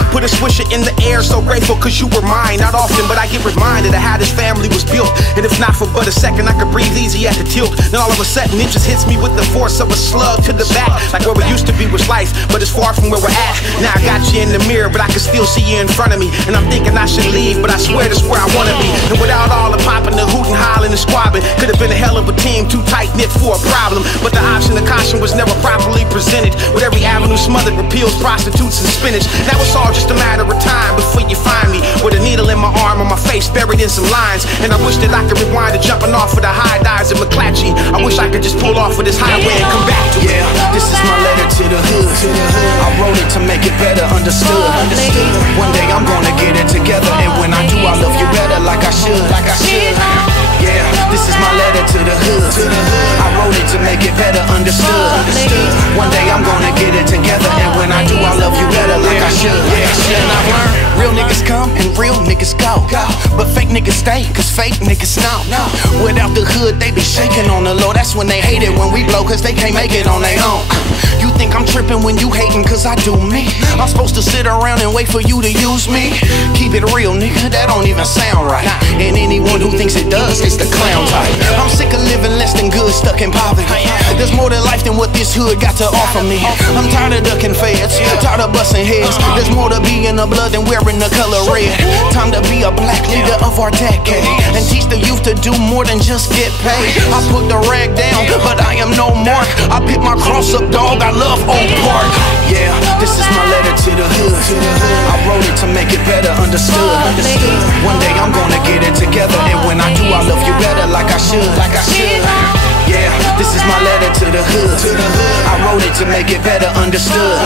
Put a swisher in the air, so grateful cause you were mine. Not often, but I get reminded of how this family was built. And if not for but a second, I could breathe easy at the tilt. Then all of a sudden, it just hits me with the force of a slug to the back. Like where we used to be was life, but it's far from where we're at. Now I got you in the mirror, but I can still see you in front of me. And I'm thinking I should leave, but I swear this where I wanna be. And without all the popping, the hootin', hollering, and squabbing, could have been a hell of a team, too tight-knit for a problem. But the option of caution was never properly presented, with every avenue smothered with pills, prostitutes, and spinach. Now it's all just a matter of time before you find me with a needle in my arm, on my face, buried in some lines. And I wish that I could rewind to jumping off of the high dives in McClatchy. I wish I could just pull off of this highway and come back to it. Yeah, this is my letter to the hood. I wrote it to make it better understood. One day I'm gonna get it together, and when I do, I love you better like I should. Yeah, this is my letter to the hood. I wrote it to make it better understood. One day I'm gonna get it together, and when I do, I love you better like I should. And I've learned real niggas come and real niggas go, but fake niggas stay, cause fake niggas know. Without the hood, they be shaking on the low. That's when they hate it when we blow, cause they can't make it on their own. You think I'm tripping when you hating, cause I do me. I'm supposed to sit around and wait for you to use me. Keep it real, nigga, that don't even sound right. And anyone who thinks it does, it's the clown type. I'm sick of living less than good, stuck in poverty. There's more to life than what this hood got to offer me. I'm tired of ducking feds, tired of busting heads. There's more to be in the blood than wearing the color red. Time to be a black leader of our decade, and teach the youth to do more than just get paid. I put the rag down, but I am no mark. I pick my cross up, dog, I love Oak Park. Yeah, this is my letter to the hood. I wrote it to make it better understood. One day I'm gonna get it together, and when I do, I love you better like I should. Yeah, this is my letter to the hood. I wrote it to make it better understood.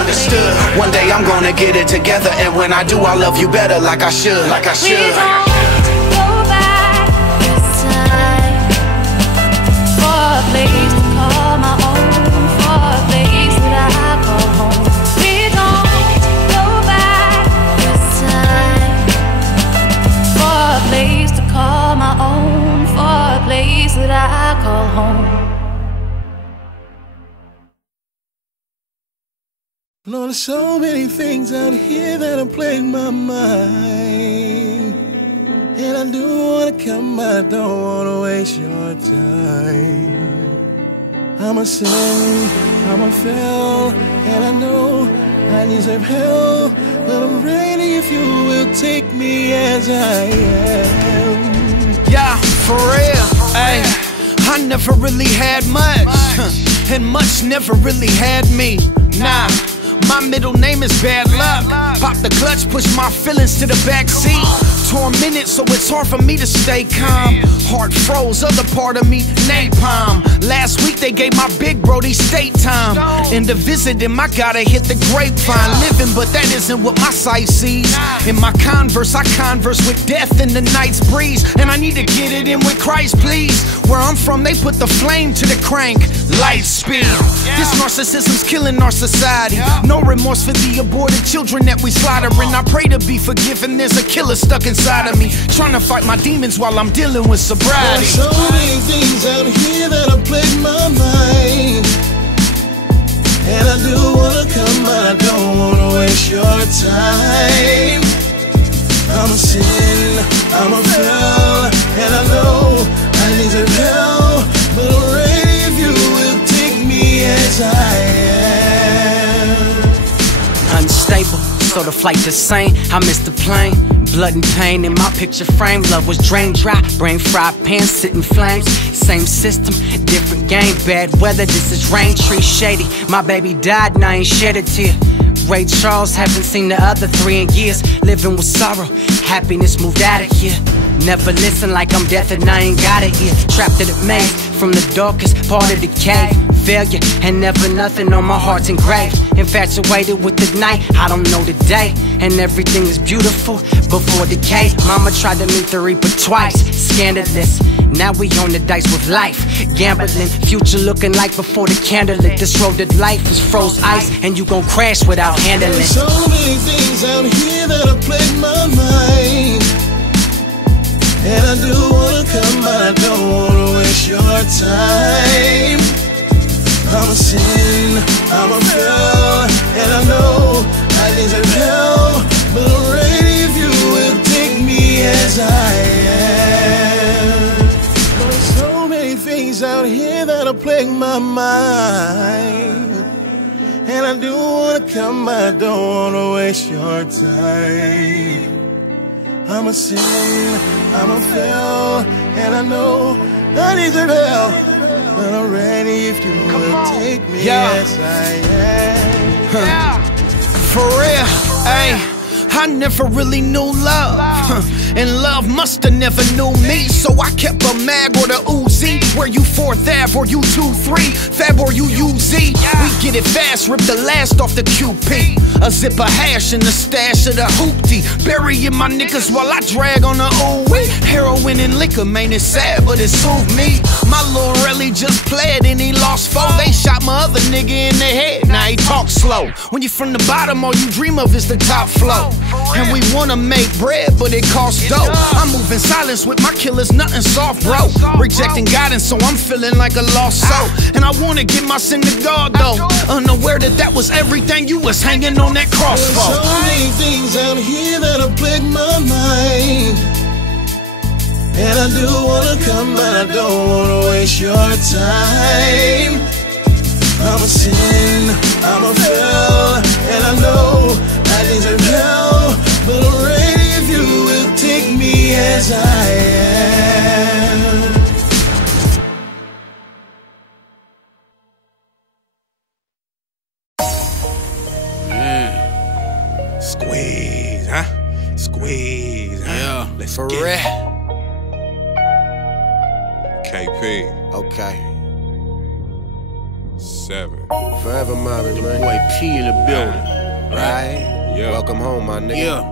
One day I'm gonna get it together, and when I do, I love you better like I should. Place to call my own, for a place that I call home. We don't go back this time. For a place to call my own, for a place that I call home. Lord, there's so many things out here that are playing my mind, and I do wanna come, but I don't wanna waste your time. I'm a sin, I'm a fail, and I know I deserve hell, but I'm ready if you will take me as I am. Yeah, for real, ayy. I never really had much, and much never really had me. Nah, my middle name is Bad Luck. Pop the clutch, push my feelings to the back seat. Tormented, so it's hard for me to stay calm. Heart froze, other part of me, napalm. Last week they gave my big brody state time. In the visit him, I gotta hit the grapevine. Living, but that isn't what my sight sees. In my Converse, I converse with death in the night's breeze. And I need to get it in with Christ, please. Where I'm from, they put the flame to the crank. Light speed. This narcissism's killing our society. No remorse for the aborted children that we slaughter. And I pray to be forgiven, there's a killer stuck inside of me, trying to fight my demons while I'm dealing with sobriety. There's so many things out here that are playing my mind, and I do wanna come, but I don't wanna waste your time. I'm a sin, I'm a fail, and I know I deserve hell, but I'm ready if you will take me as I am. Unstable, so the flight the same. I missed the plane. Blood and pain in my picture frame. Love was drained dry, brain fried, pants sitting flames. Same system, different game. Bad weather, this is rain tree shady. My baby died and I ain't shed a tear. Ray Charles, haven't seen the other 3 in years. Living with sorrow, happiness moved out of here. Never listen like I'm deaf and I ain't got it here. Trapped in a maze from the darkest part of the cave. failure and never nothing on my heart's engraved. Infatuated with the night, I don't know the day, and everything is beautiful before decay. Mama tried to meet the reaper twice, scandalous. Now we on the dice with life, gambling. Future looking like before the candlelit. This road that life is froze ice, and you gon' crash without handling. There's so many things out here that have plagued my mind, and I do wanna come, but I don't wanna waste your time. I'm a sin, I'm a fail, and I know I deserve hell, but I'm ready if you will take me as I am. There's so many things out here that'll plague my mind, and I do wanna come, but I don't wanna waste your time. I'm a sin, I'm a fail, and I know I deserve hell, but I'm ready if you will take me as I am. For real, ayy, I never really knew love, and love musta never knew me. So I kept a mag or the Uzi. Where you 4th Ave or you 2-3, Fab or you UZ. We get it fast, rip the last off the QP. A zip of hash in the stash of the hoopty. Burying my niggas while I drag on the ooh-wee. Heroin and liquor, man, it's sad, but it soothed me. My lil' Relly just played and he lost 4. They shot my other nigga in the head, now he talk slow. When you from the bottom, all you dream of is the top flow. And we wanna make bread, but it costs dough. I'm moving silence with my killers, nothing soft, bro. Rejecting guidance, so I'm feeling like a lost soul. And I wanna get my sin to God, though, unaware that that was everything you was hanging on that crossbow. There's so many things out here that have plagued my mind, and I do wanna come, but I don't wanna waste your time. I'm a sin, I'm a fail, and I know I deserve hell, but I'm ready if you will take me as I am. Squeeze, huh? Squeeze, huh? Yeah, let's For get real. it. KP. Okay. Sevin. Forever mobbing, man. Boy P in the building. Right? Yeah. Welcome home, my nigga.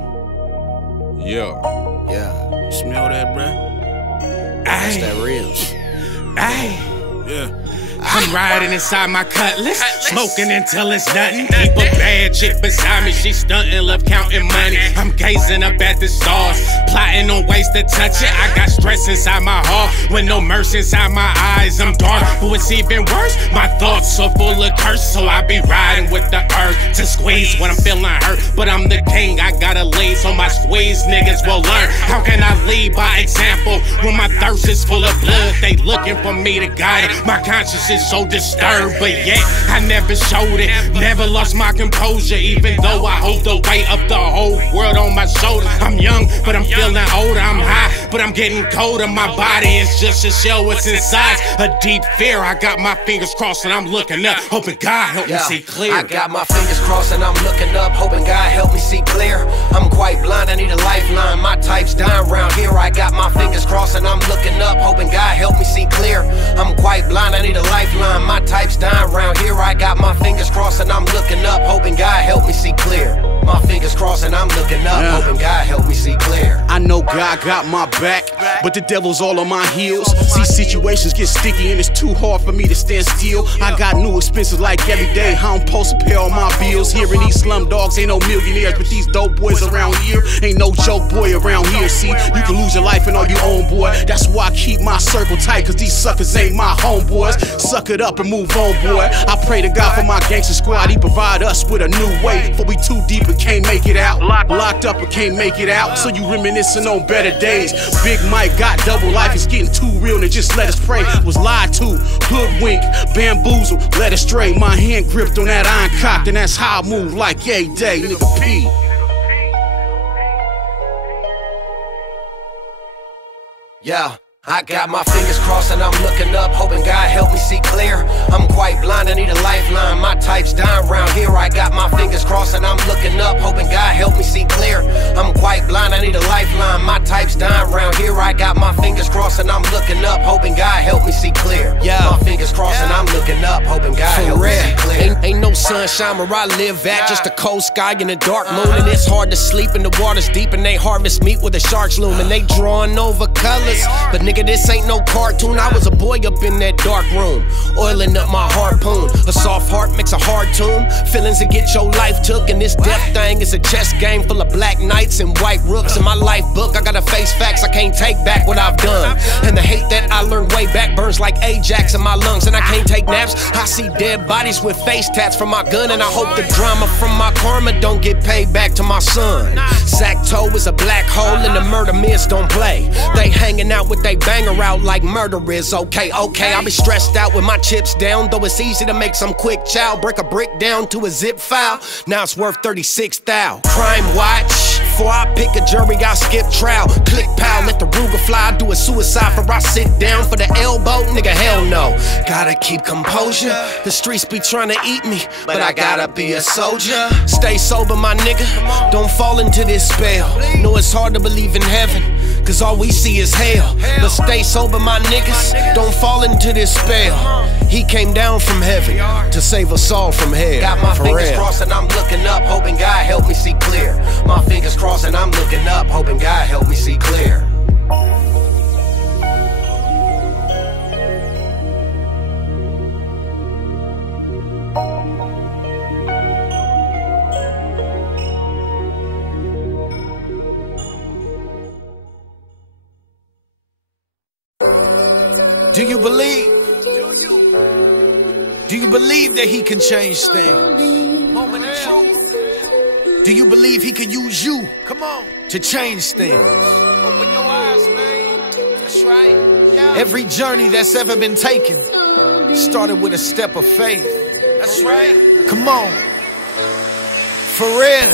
Yeah. Yeah. Smell that, bruh? That's that real. Ay. Yeah. I'm riding inside my cutlass, smoking until it's nothing. Keep a bad chick beside me, she stunting, love counting money. I'm gazing up at the stars, plotting on ways to touch it. I got stress inside my heart, with no mercy inside my eyes. I'm dark, but what's even worse, my thoughts are full of curse. So I be riding with the earth to squeeze when I'm feeling hurt. But I'm the king, I gotta lead, so my squeeze niggas will learn. How can I lead by example when my thirst is full of blood? They looking for me to guide it. My conscience is so disturbed, but yet I never showed it. Never lost my composure, even though I hold the weight of the whole world on my shoulders. I'm young, but I'm feeling older. I'm high, but I'm getting colder. My body is just a shell, what's inside a deep fear. I got my fingers crossed and I'm looking up, hoping God help me see clear. I got my fingers crossed and I'm looking up, hoping God help me see clear. I'm quite blind, I need a lifeline. My type's dying round here. I got my fingers crossed and I'm looking up, hoping God help me see clear. I'm quite blind, I need a lifeline. My type's dying round here. I got my fingers crossed and I'm looking up, hoping God help me see clear. My fingers crossed and I'm looking up, hoping God help me see clear. I know God got my back, but the devil's all on my heels. See, situations get sticky and it's too hard for me to stand still. I got new expenses like every day. I don't post to pay all my bills. Here in these slum dogs ain't no millionaires, but these dope boys around here ain't no joke boy around here. See, you can lose your life and all your own, boy. That's why I keep my circle tight, cause these suckers ain't my homeboys. Suck it up and move on, boy. I pray to God for my gangster squad. He provide us with a new way, for we too deep and can't make it out. Locked up and can't make it out, so you reminiscing on better days. Big Mike got double life, it's getting too real to just let us pray. Was lied to, hoodwink, bamboozled, led astray. My hand gripped on that iron cocked, and that's how I move like every day, nigga P. Yeah. I got my fingers crossed and I'm looking up, hoping God help me see clear. I'm quite blind, I need a lifeline. My type's dying round here. I got my fingers crossed and I'm looking up, hoping God help me see clear. I'm quite blind, I need a lifeline. My type's dying round here. I got my fingers crossed and I'm looking up, hoping God help me see clear. Yeah, my fingers crossed and I'm looking up, hoping sunshine where I live at. Just a cold sky and a dark moon, and it's hard to sleep and the water's deep, and they harvest meat with a shark's loom, and they drawing over colors. But nigga, this ain't no cartoon. I was a boy up in that dark room, oiling up my harpoon. A soft heart makes a hard tune. Feelings that get your life took, and this death thing is a chess game full of black knights and white rooks. In my life book, I gotta face facts. I can't take back what I've done, and the hate that I learned way back burns like Ajax in my lungs. And I can't take naps. I see dead bodies with face tats from my gun, and I hope the drama from my karma don't get paid back to my son. Zacto is a black hole, and the murder myths don't play. They hanging out with they banger out like murder is okay. I be stressed out with my chips down, though it's easy to make some quick chow. Break a brick down to a zip file, now it's worth 36,000. Crime watch, before I pick a jury, I skip trial. Click pow, let the Ruger fly, do a suicide for I sit down for the elbow, nigga, hell no. Gotta keep composure, the streets be trying to eat me, but I gotta be a soldier. Stay sober, my nigga, don't fall into this spell. Know it's hard to believe in heaven, cause all we see is hell. But stay sober, my niggas, don't fall into this spell. He came down from heaven to save us all from hell. Got my fingers crossed and I'm looking up, hoping God help me see clear. My fingers crossed and I'm looking up, hoping God help me see clear. Do you believe? Do you believe that he can change things? Moment of truth. Do you believe he can use you? Come on, to change things? Open your eyes, man. That's right. Yeah. Every journey that's ever been taken started with a step of faith. That's right. Come on. For real.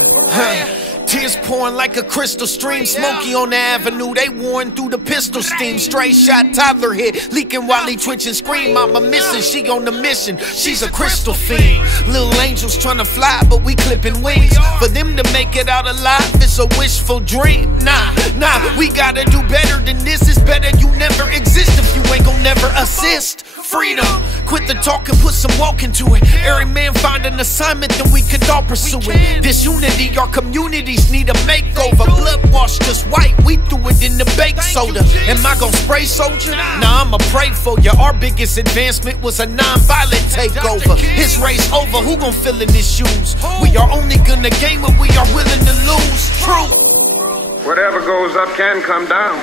Tears pouring like a crystal stream. Smoky on the avenue, they warring through the pistol steam. Straight shot, toddler hit, leaking while he twitch and scream. Mama missing, she on the mission, she's a crystal fiend. Little angels trying to fly, but we clipping wings. For them to make it out alive, it's a wishful dream. Nah, we gotta do better than this. It's better you never exist if you ain't gon' never assist. Freedom, quit the talk and put some walk into it. Every man find an assignment, then we could all pursue it. This unity, our communities need a makeover. Blood washed us white, we threw it in the bake soda. Am I gon' spray soldier? Nah, I'ma pray for you. Our biggest advancement was a non-violent takeover. His race over, who gon' fill in his shoes? We are only gonna gain what we are willing to lose. True. Whatever goes up can come down.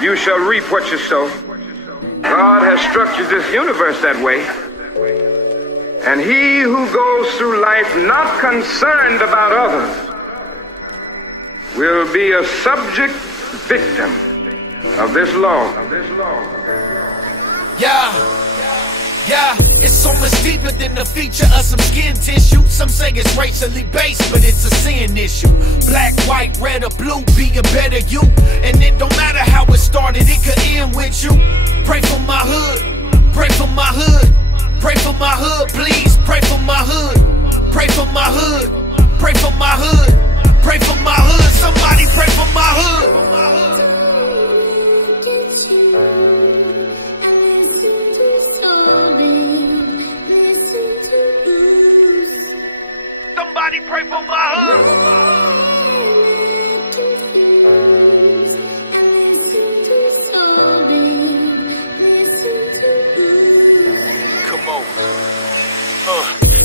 You shall reap what you sow. God has structured this universe that way. And he who goes through life not concerned about others will be a subject victim of this law. Yeah, it's so much deeper than the feature of some skin tissue. Some say it's racially based, but it's a sin issue. Black, white, red, or blue, be a better you. And it don't matter how it started, it could end with you. Pray for my hood, pray for my hood, pray for my hood, please. Pray for my hood, pray for my hood, pray for my hood, pray for my hood. Somebody pray for my hood. Somebody pray for my hood. Come on.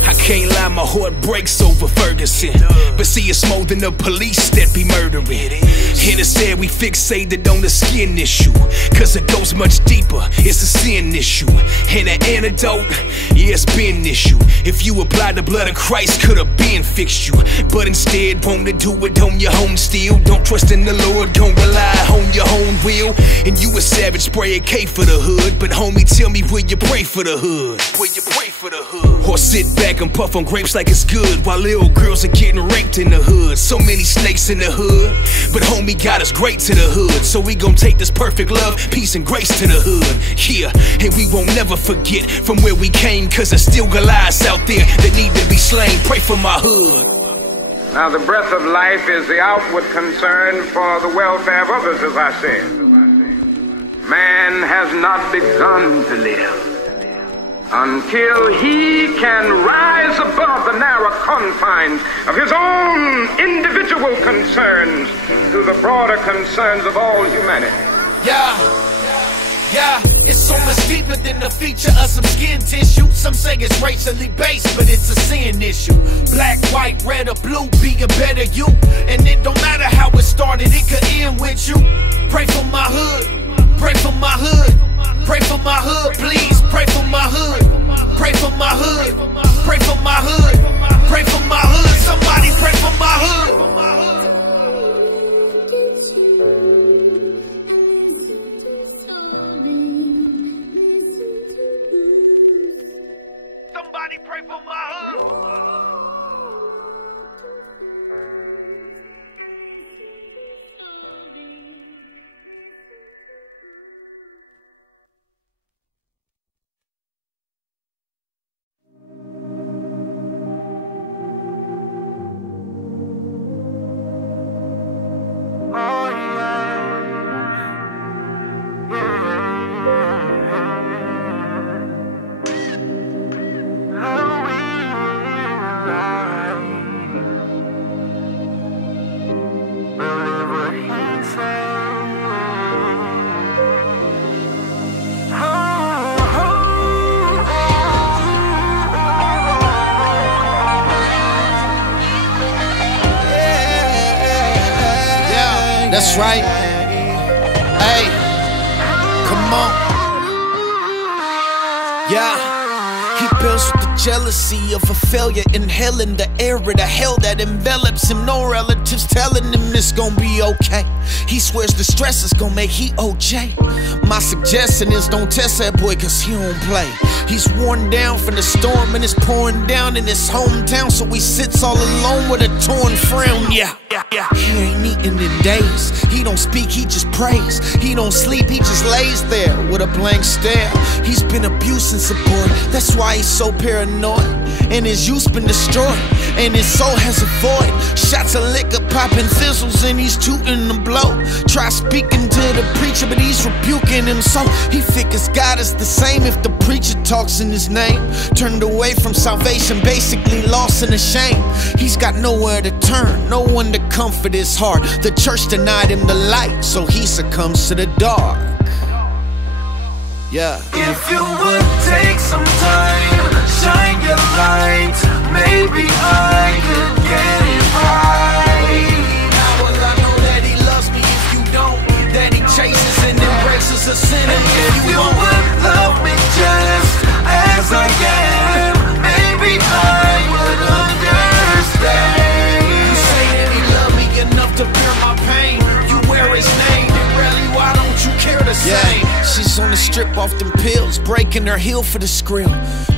I can't lie, my heart breaks over Ferguson. But see, it's more than the police that be murdering. And instead we fixated on the skin issue, cause it goes much deeper, it's a sin issue. And the antidote, yeah, it's been an issue. If you applied the blood of Christ, could've been fixed you. But instead, wanna do it on your own still. Don't trust in the Lord, don't rely on your own will. And you a savage, spray a K for the hood. But homie, tell me, will you pray for the hood? Will you pray for the hood? Or sit back and puff on grapes like it's good, while little girls are getting raped in the hood. So many snakes in the hood, but homie got us great to the hood. So we gon' take this perfect love, peace and grace to the hood. Yeah, and we won't never forget from where we came, cause there's still Goliaths out there that need to be slain. Pray for my hood. Now the breath of life is the outward concern for the welfare of others, as I said. Man has not begun to live until he can rise above the narrow confines of his own individual concerns to the broader concerns of all humanity. Yeah, it's so much deeper than the feature of some skin tissue. Some say it's racially based, but it's a sin issue. Black, white, red, or blue, be a better you. And it don't matter how it started, it could end with you. Pray for my hood, pray for my hood, pray for my hood, please. Pray for my hood, pray for my hood, pray for my hood, pray for my hood. Somebody pray for my hood. Somebody pray for my hood. That's right. Hey, come on. Yeah. He builds with the jealousy of a failure, inhaling the air of the hell that envelops him. No relatives telling him it's gonna be okay. He swears the stress is gonna make he OJ. My suggestion is don't test that boy cause he don't play. He's worn down from the storm and it's pouring down in his hometown, so he sits all alone with a torn frown. Yeah. He ain't eating in days. He don't speak, he just prays. He don't sleep, he just lays there with a blank stare. He's been abused and support, that's why he's so paranoid. And his youth's been destroyed, and his soul has a void. Shots of liquor popping fizzles, and he's tooting the blow. Try speaking to the preacher, but he's rebuking him. So he figures God is the same if the preacher talks in his name. Turned away from salvation, basically lost in the shame. He's got nowhere to turn, no one to comfort his heart. The church denied him the light, so he succumbs to the dark. Yeah. If you would take some time, shine your light, maybe I could get it right. How will I know that he loves me if you don't? That he chases and embraces a sin. And if you would love me just as I am, maybe I would understand. You say that he loved me enough to bear my pain. You wear his name, and really, why don't you care the same? She's on the strip off them pills, breaking her heel for the skrill.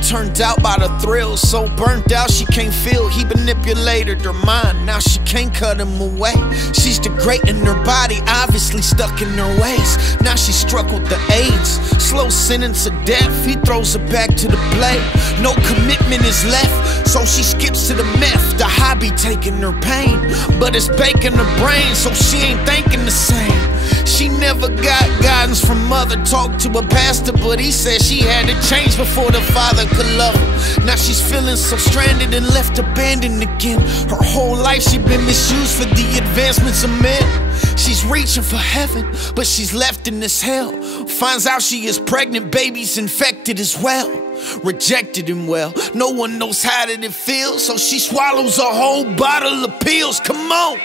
Turned out by the thrill, so burnt out she can't feel. He manipulated her mind, now she can't cut him away. She's degrading her body, obviously stuck in her ways. Now she's struck with the AIDS, slow sentence of death. He throws her back to the blade, no commitment is left, so she skips to the meth. The hobby taking her pain, but it's baking her brain, so she ain't thinking the same. She never got guidance from mother, talked to a pastor, but he said she had to change before the father could love her. Now she's feeling so stranded and left abandoned again. Her whole life she been misused for the advancements of men. She's reaching for heaven, but she's left in this hell. Finds out she is pregnant, baby's infected as well. Rejected him well, no one knows how did it feel, so she swallows a whole bottle of pills. Come on.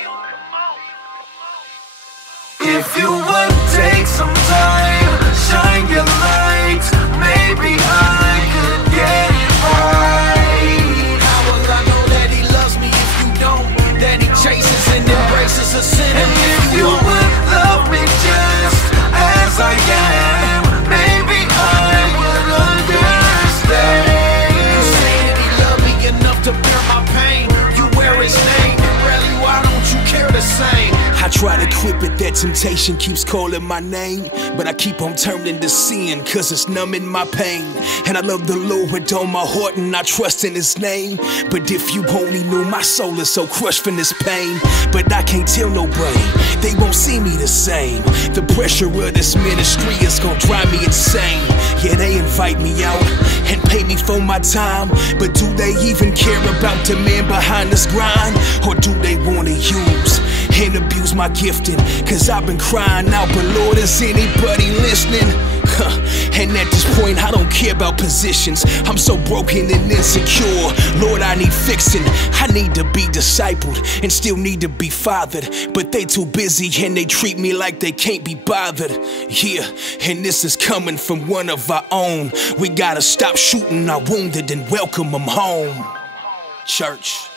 If you would take some time, shine your light, maybe I could get it right. How will I know that he loves me if you don't? That he chases and embraces a sin. And if you would love me just as I am, maybe I would understand. You say that he loved me enough to bear my pain. You wear his name, and really, why don't you care the same? I try to quit it, that temptation keeps calling my name, but I keep on turning to sin, cause it's numbing my pain. And I love the Lord with all my heart and I trust in his name. But if you only knew, my soul is so crushed from this pain. But I can't tell nobody, they won't see me the same. The pressure of this ministry is gonna drive me insane. Yeah, they invite me out and hate me for my time, but do they even care about the man behind this grind? Or do they wanna use and abuse my gifting? Cause I've been crying out, but Lord, is anybody listening? And at this point I don't care about positions. I'm so broken and insecure. Lord, I need fixing. I need to be discipled and still need to be fathered, but they too busy and they treat me like they can't be bothered. Yeah, and this is coming from one of our own. We gotta stop shooting our wounded and welcome them home. Church.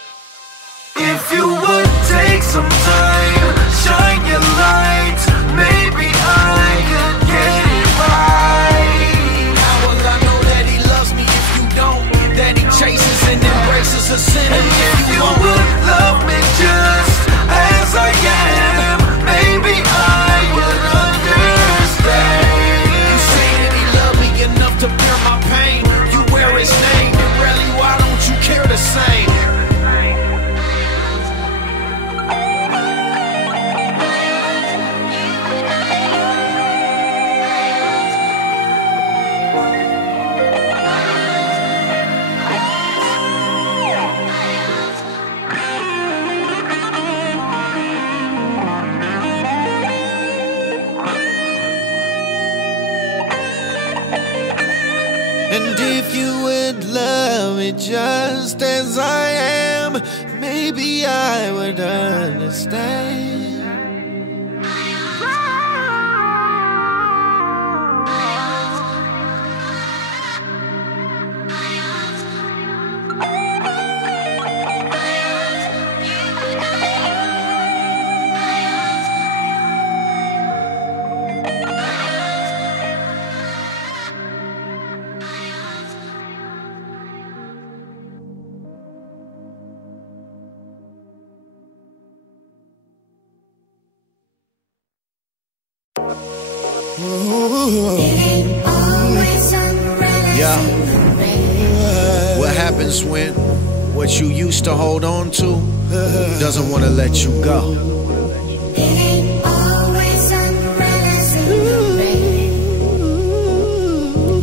If you would take some time, shine your light, maybe I could get it right. How will I know that he loves me if you don't? That he chases and embraces a sin. And if you would love me just as I am, maybe I would understand. You say that he loved me enough to bear my pain. You wear his name, and really, why don't you care the same? And if you would love me just as I am, maybe I would understand. Yeah. What happens when what you used to hold on to doesn't want to let you go?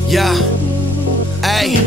Yeah, hey,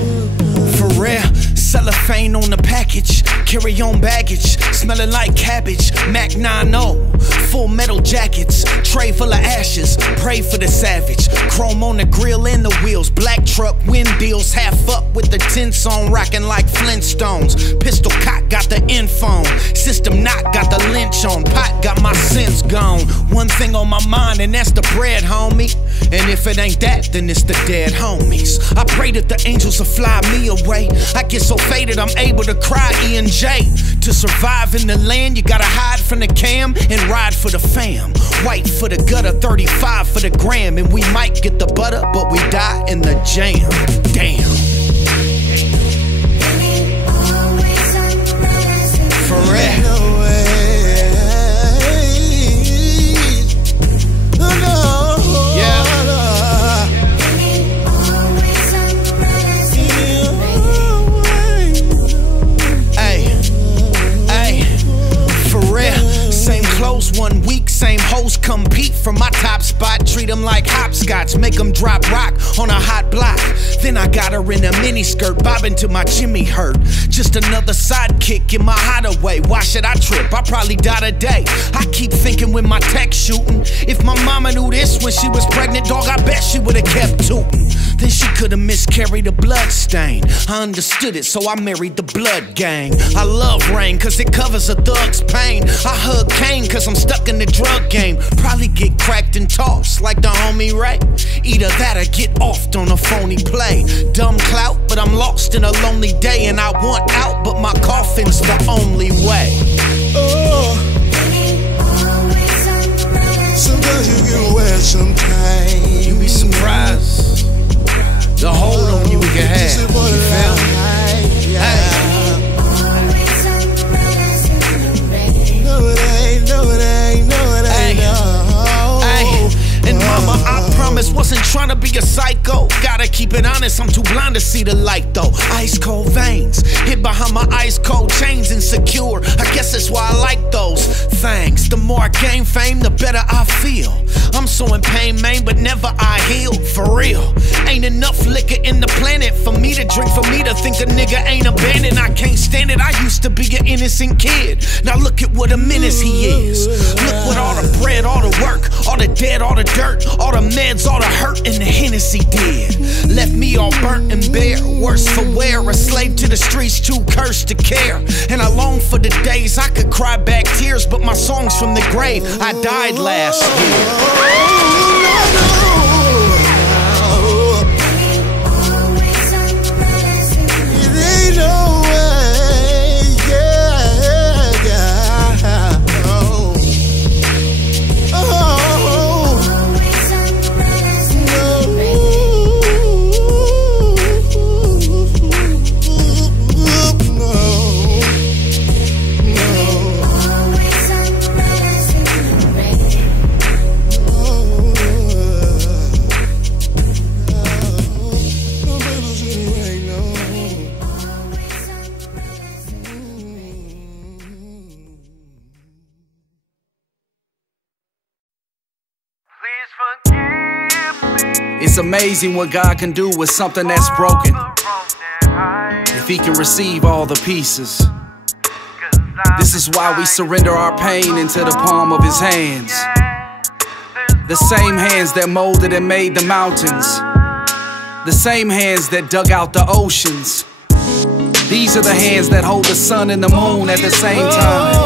for real. Cellophane on the package, carry on baggage, smelling like cabbage, Mac 9-0, full metal jackets, tray full of ashes, pray for the savage, chrome on the grill and the wheels, black truck, wind deals, half up with the tints on, rocking like Flintstones, pistol cock got the info, system knock got the lynch on, pot got my sense gone, one thing on my mind and that's the bread, homie, and if it ain't that, then it's the dead homies. I pray that the angels will fly me away, I get so faded I'm able to cry E&J. To survive in the land you gotta hide from the cam and ride for the fam. White for the gutter, 35 for the gram, and we might get the butter but we die in the jam. Damn. For real. Close 1 week, same hoes compete from my top spot. Treat them like hopscotch, make them drop rock on a hot block. Then I got her in a miniskirt, bobbing to my Jimmy hurt. Just another sidekick in my hideaway. Why should I trip? I probably die today. I keep thinking when my text shooting, if my mama knew this when she was pregnant, dog, I bet she would've kept tooting. Then she could've miscarried a blood stain. I understood it, so I married the blood gang. I love rain, cause it covers a thug's pain. I hug Kane, cause I'm stuck in the drug game. Probably get cracked and tossed like the homie Ray. Either that or get offed on a phony play. Dumb clout, but I'm lost in a lonely day. And I want out, but my coffin's the only way. Oh, sometimes you get wet, sometimes you be surprised the hold on you can have. You feel me? Hey. And mama, I promise, wasn't trying to be a psycho. Gotta keep it honest, I'm too blind to see the light though. Ice cold veins, hid behind my ice cold chains, insecure. I guess that's why I like those things. The more I gain fame, the better I feel. I'm so in pain, man, but never I heal, for real. Ain't enough liquor in the planet for me to drink, for me to think a nigga ain't abandoned. I can't stand it, I used to be an innocent kid. Now look at what a menace he is. Look what all the bread, all the work, all the dead, all the dirt, all the meds, all the hurt, and the Hennessy did. Left me all burnt and bare, worse for wear, a slave to the streets, too cursed to care. And I long for the days I could cry back tears, but my song's from the grave, I died last year. It's amazing what God can do with something that's broken, if He can receive all the pieces. This is why we surrender our pain into the palm of His hands. The same hands that molded and made the mountains, the same hands that dug out the oceans. These are the hands that hold the sun and the moon at the same time.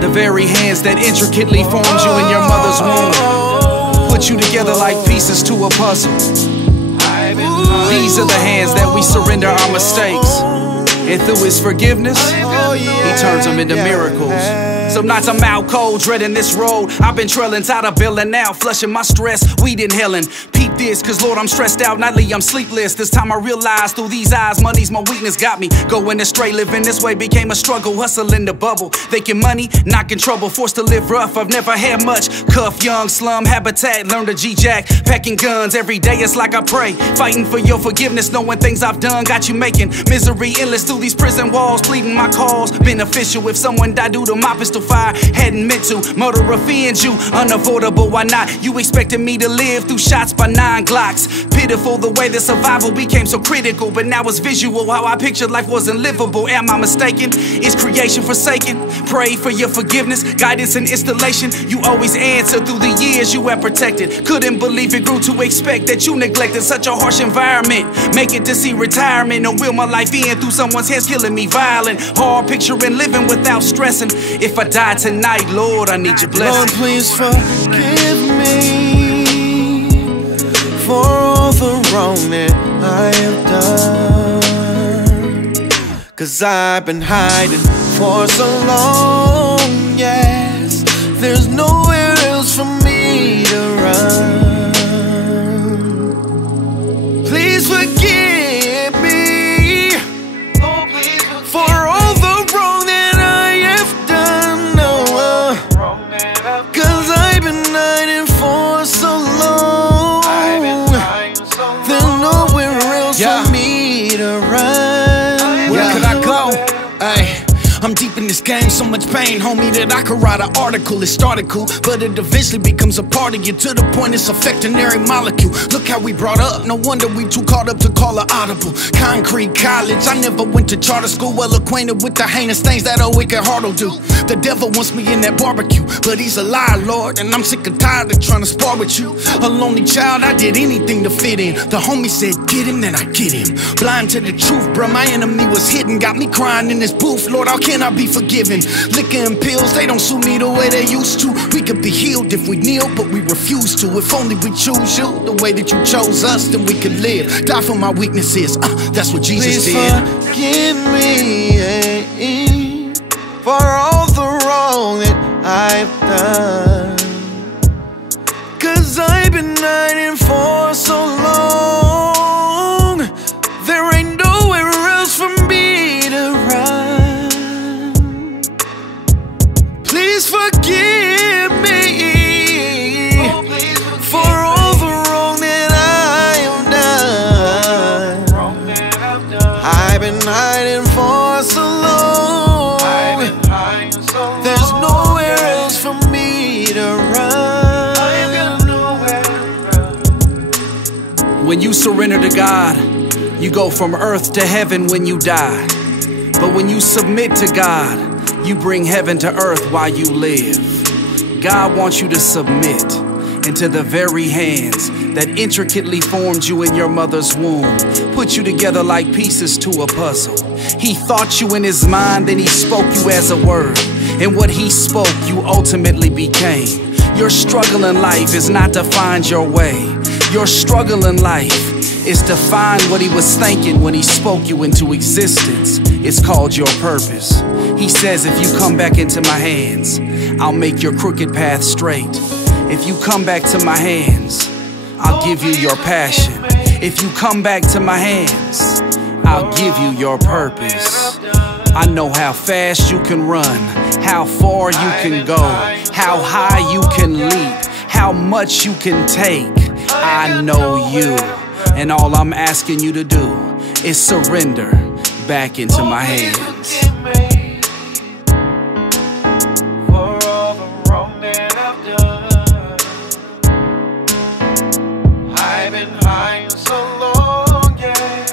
The very hands that intricately formed you in your mother's womb, put you together like pieces to a puzzle. These are the hands that we surrender our mistakes, and through His forgiveness, He turns them into miracles. So nights I'm out cold, dreading this road I've been trailing, tired of bailing out, flushing my stress, weed inhaling. Peep this, cause Lord I'm stressed out, nightly I'm sleepless. This time I realized through these eyes, money's my weakness, got me going astray. Living this way became a struggle, hustling the bubble, thinking money, knocking trouble, forced to live rough, I've never had much. Cuff, young, slum, habitat, learn to G-Jack, packing guns, every day it's like I pray, fighting for your forgiveness, knowing things I've done got you making misery endless through these prison walls, pleading my cause, beneficial. If someone died due to my pistol fire, hadn't meant to murder or offend you, unavoidable, why not? You expected me to live through shots by 9 Glocks. Pitiful the way the survival became so critical, but now it's visual how I pictured life wasn't livable. Am I mistaken? Is creation forsaken? Pray for your forgiveness, guidance and installation. You always answer through the years you have protected. Couldn't believe it grew to expect that you neglected such a harsh environment. Make it to see retirement and will my life end through someone's hands killing me violent. Hard picturing living without stressing. If I die tonight, Lord, I need your blessing. Lord, please forgive me for all the wrong that I have done. Cause I've been hiding for so long, yes. There's nowhere else for me to run. Please forgive me for all the wrong that I have done. No, cause I've been hiding for so long. There's nowhere else for me to run. Where could I go? Ay, I'm deep in this game, so much pain, homie, that I could write an article. It started cool, but it eventually becomes a part of you, to the point it's affecting every molecule. Look how we brought up, no wonder we too caught up to call an audible. Concrete college, I never went to charter school, well acquainted with the heinous things that a wicked heart will do. The devil wants me in that barbecue, but he's a liar, Lord, and I'm sick and tired of trying to spar with you. A lonely child, I did anything to fit in. The homie said, get him, then I get him. Blind to the truth, bruh, my enemy was hidden. Got me crying in this booth, Lord, how can I be forgiven? Liquor and pills, they don't suit me the way they used to. We could be healed if we kneel, but we refuse to. If only we choose you the way that you chose us, then we could live. Die for my weaknesses, that's what Jesus did. Forgive me for all the wrong that I've done. Cause I've been hiding for so long. There ain't nowhere else for me to run. Please forgive me for all the wrong that I have done. I've been hiding for so long. There's nowhere else for me to run. surrender to God, you go from earth to heaven when you die. But when you submit to God, you bring heaven to earth while you live. God wants you to submit into the very hands that intricately formed you in your mother's womb, put you together like pieces to a puzzle. He thought you in his mind, then he spoke you as a word. And what he spoke, you ultimately became. Your struggle in life is not to find your way. Your struggle in life is to find what he was thinking when he spoke you into existence. It's called your purpose. He says, if you come back into my hands, I'll make your crooked path straight. If you come back to my hands, I'll give you your passion. If you come back to my hands, I'll give you your purpose. I know how fast you can run, how far you can go, how high you can leap, how much you can take. I know you, and all I'm asking you to do is surrender back into my hands. I've been hiding so long, yeah.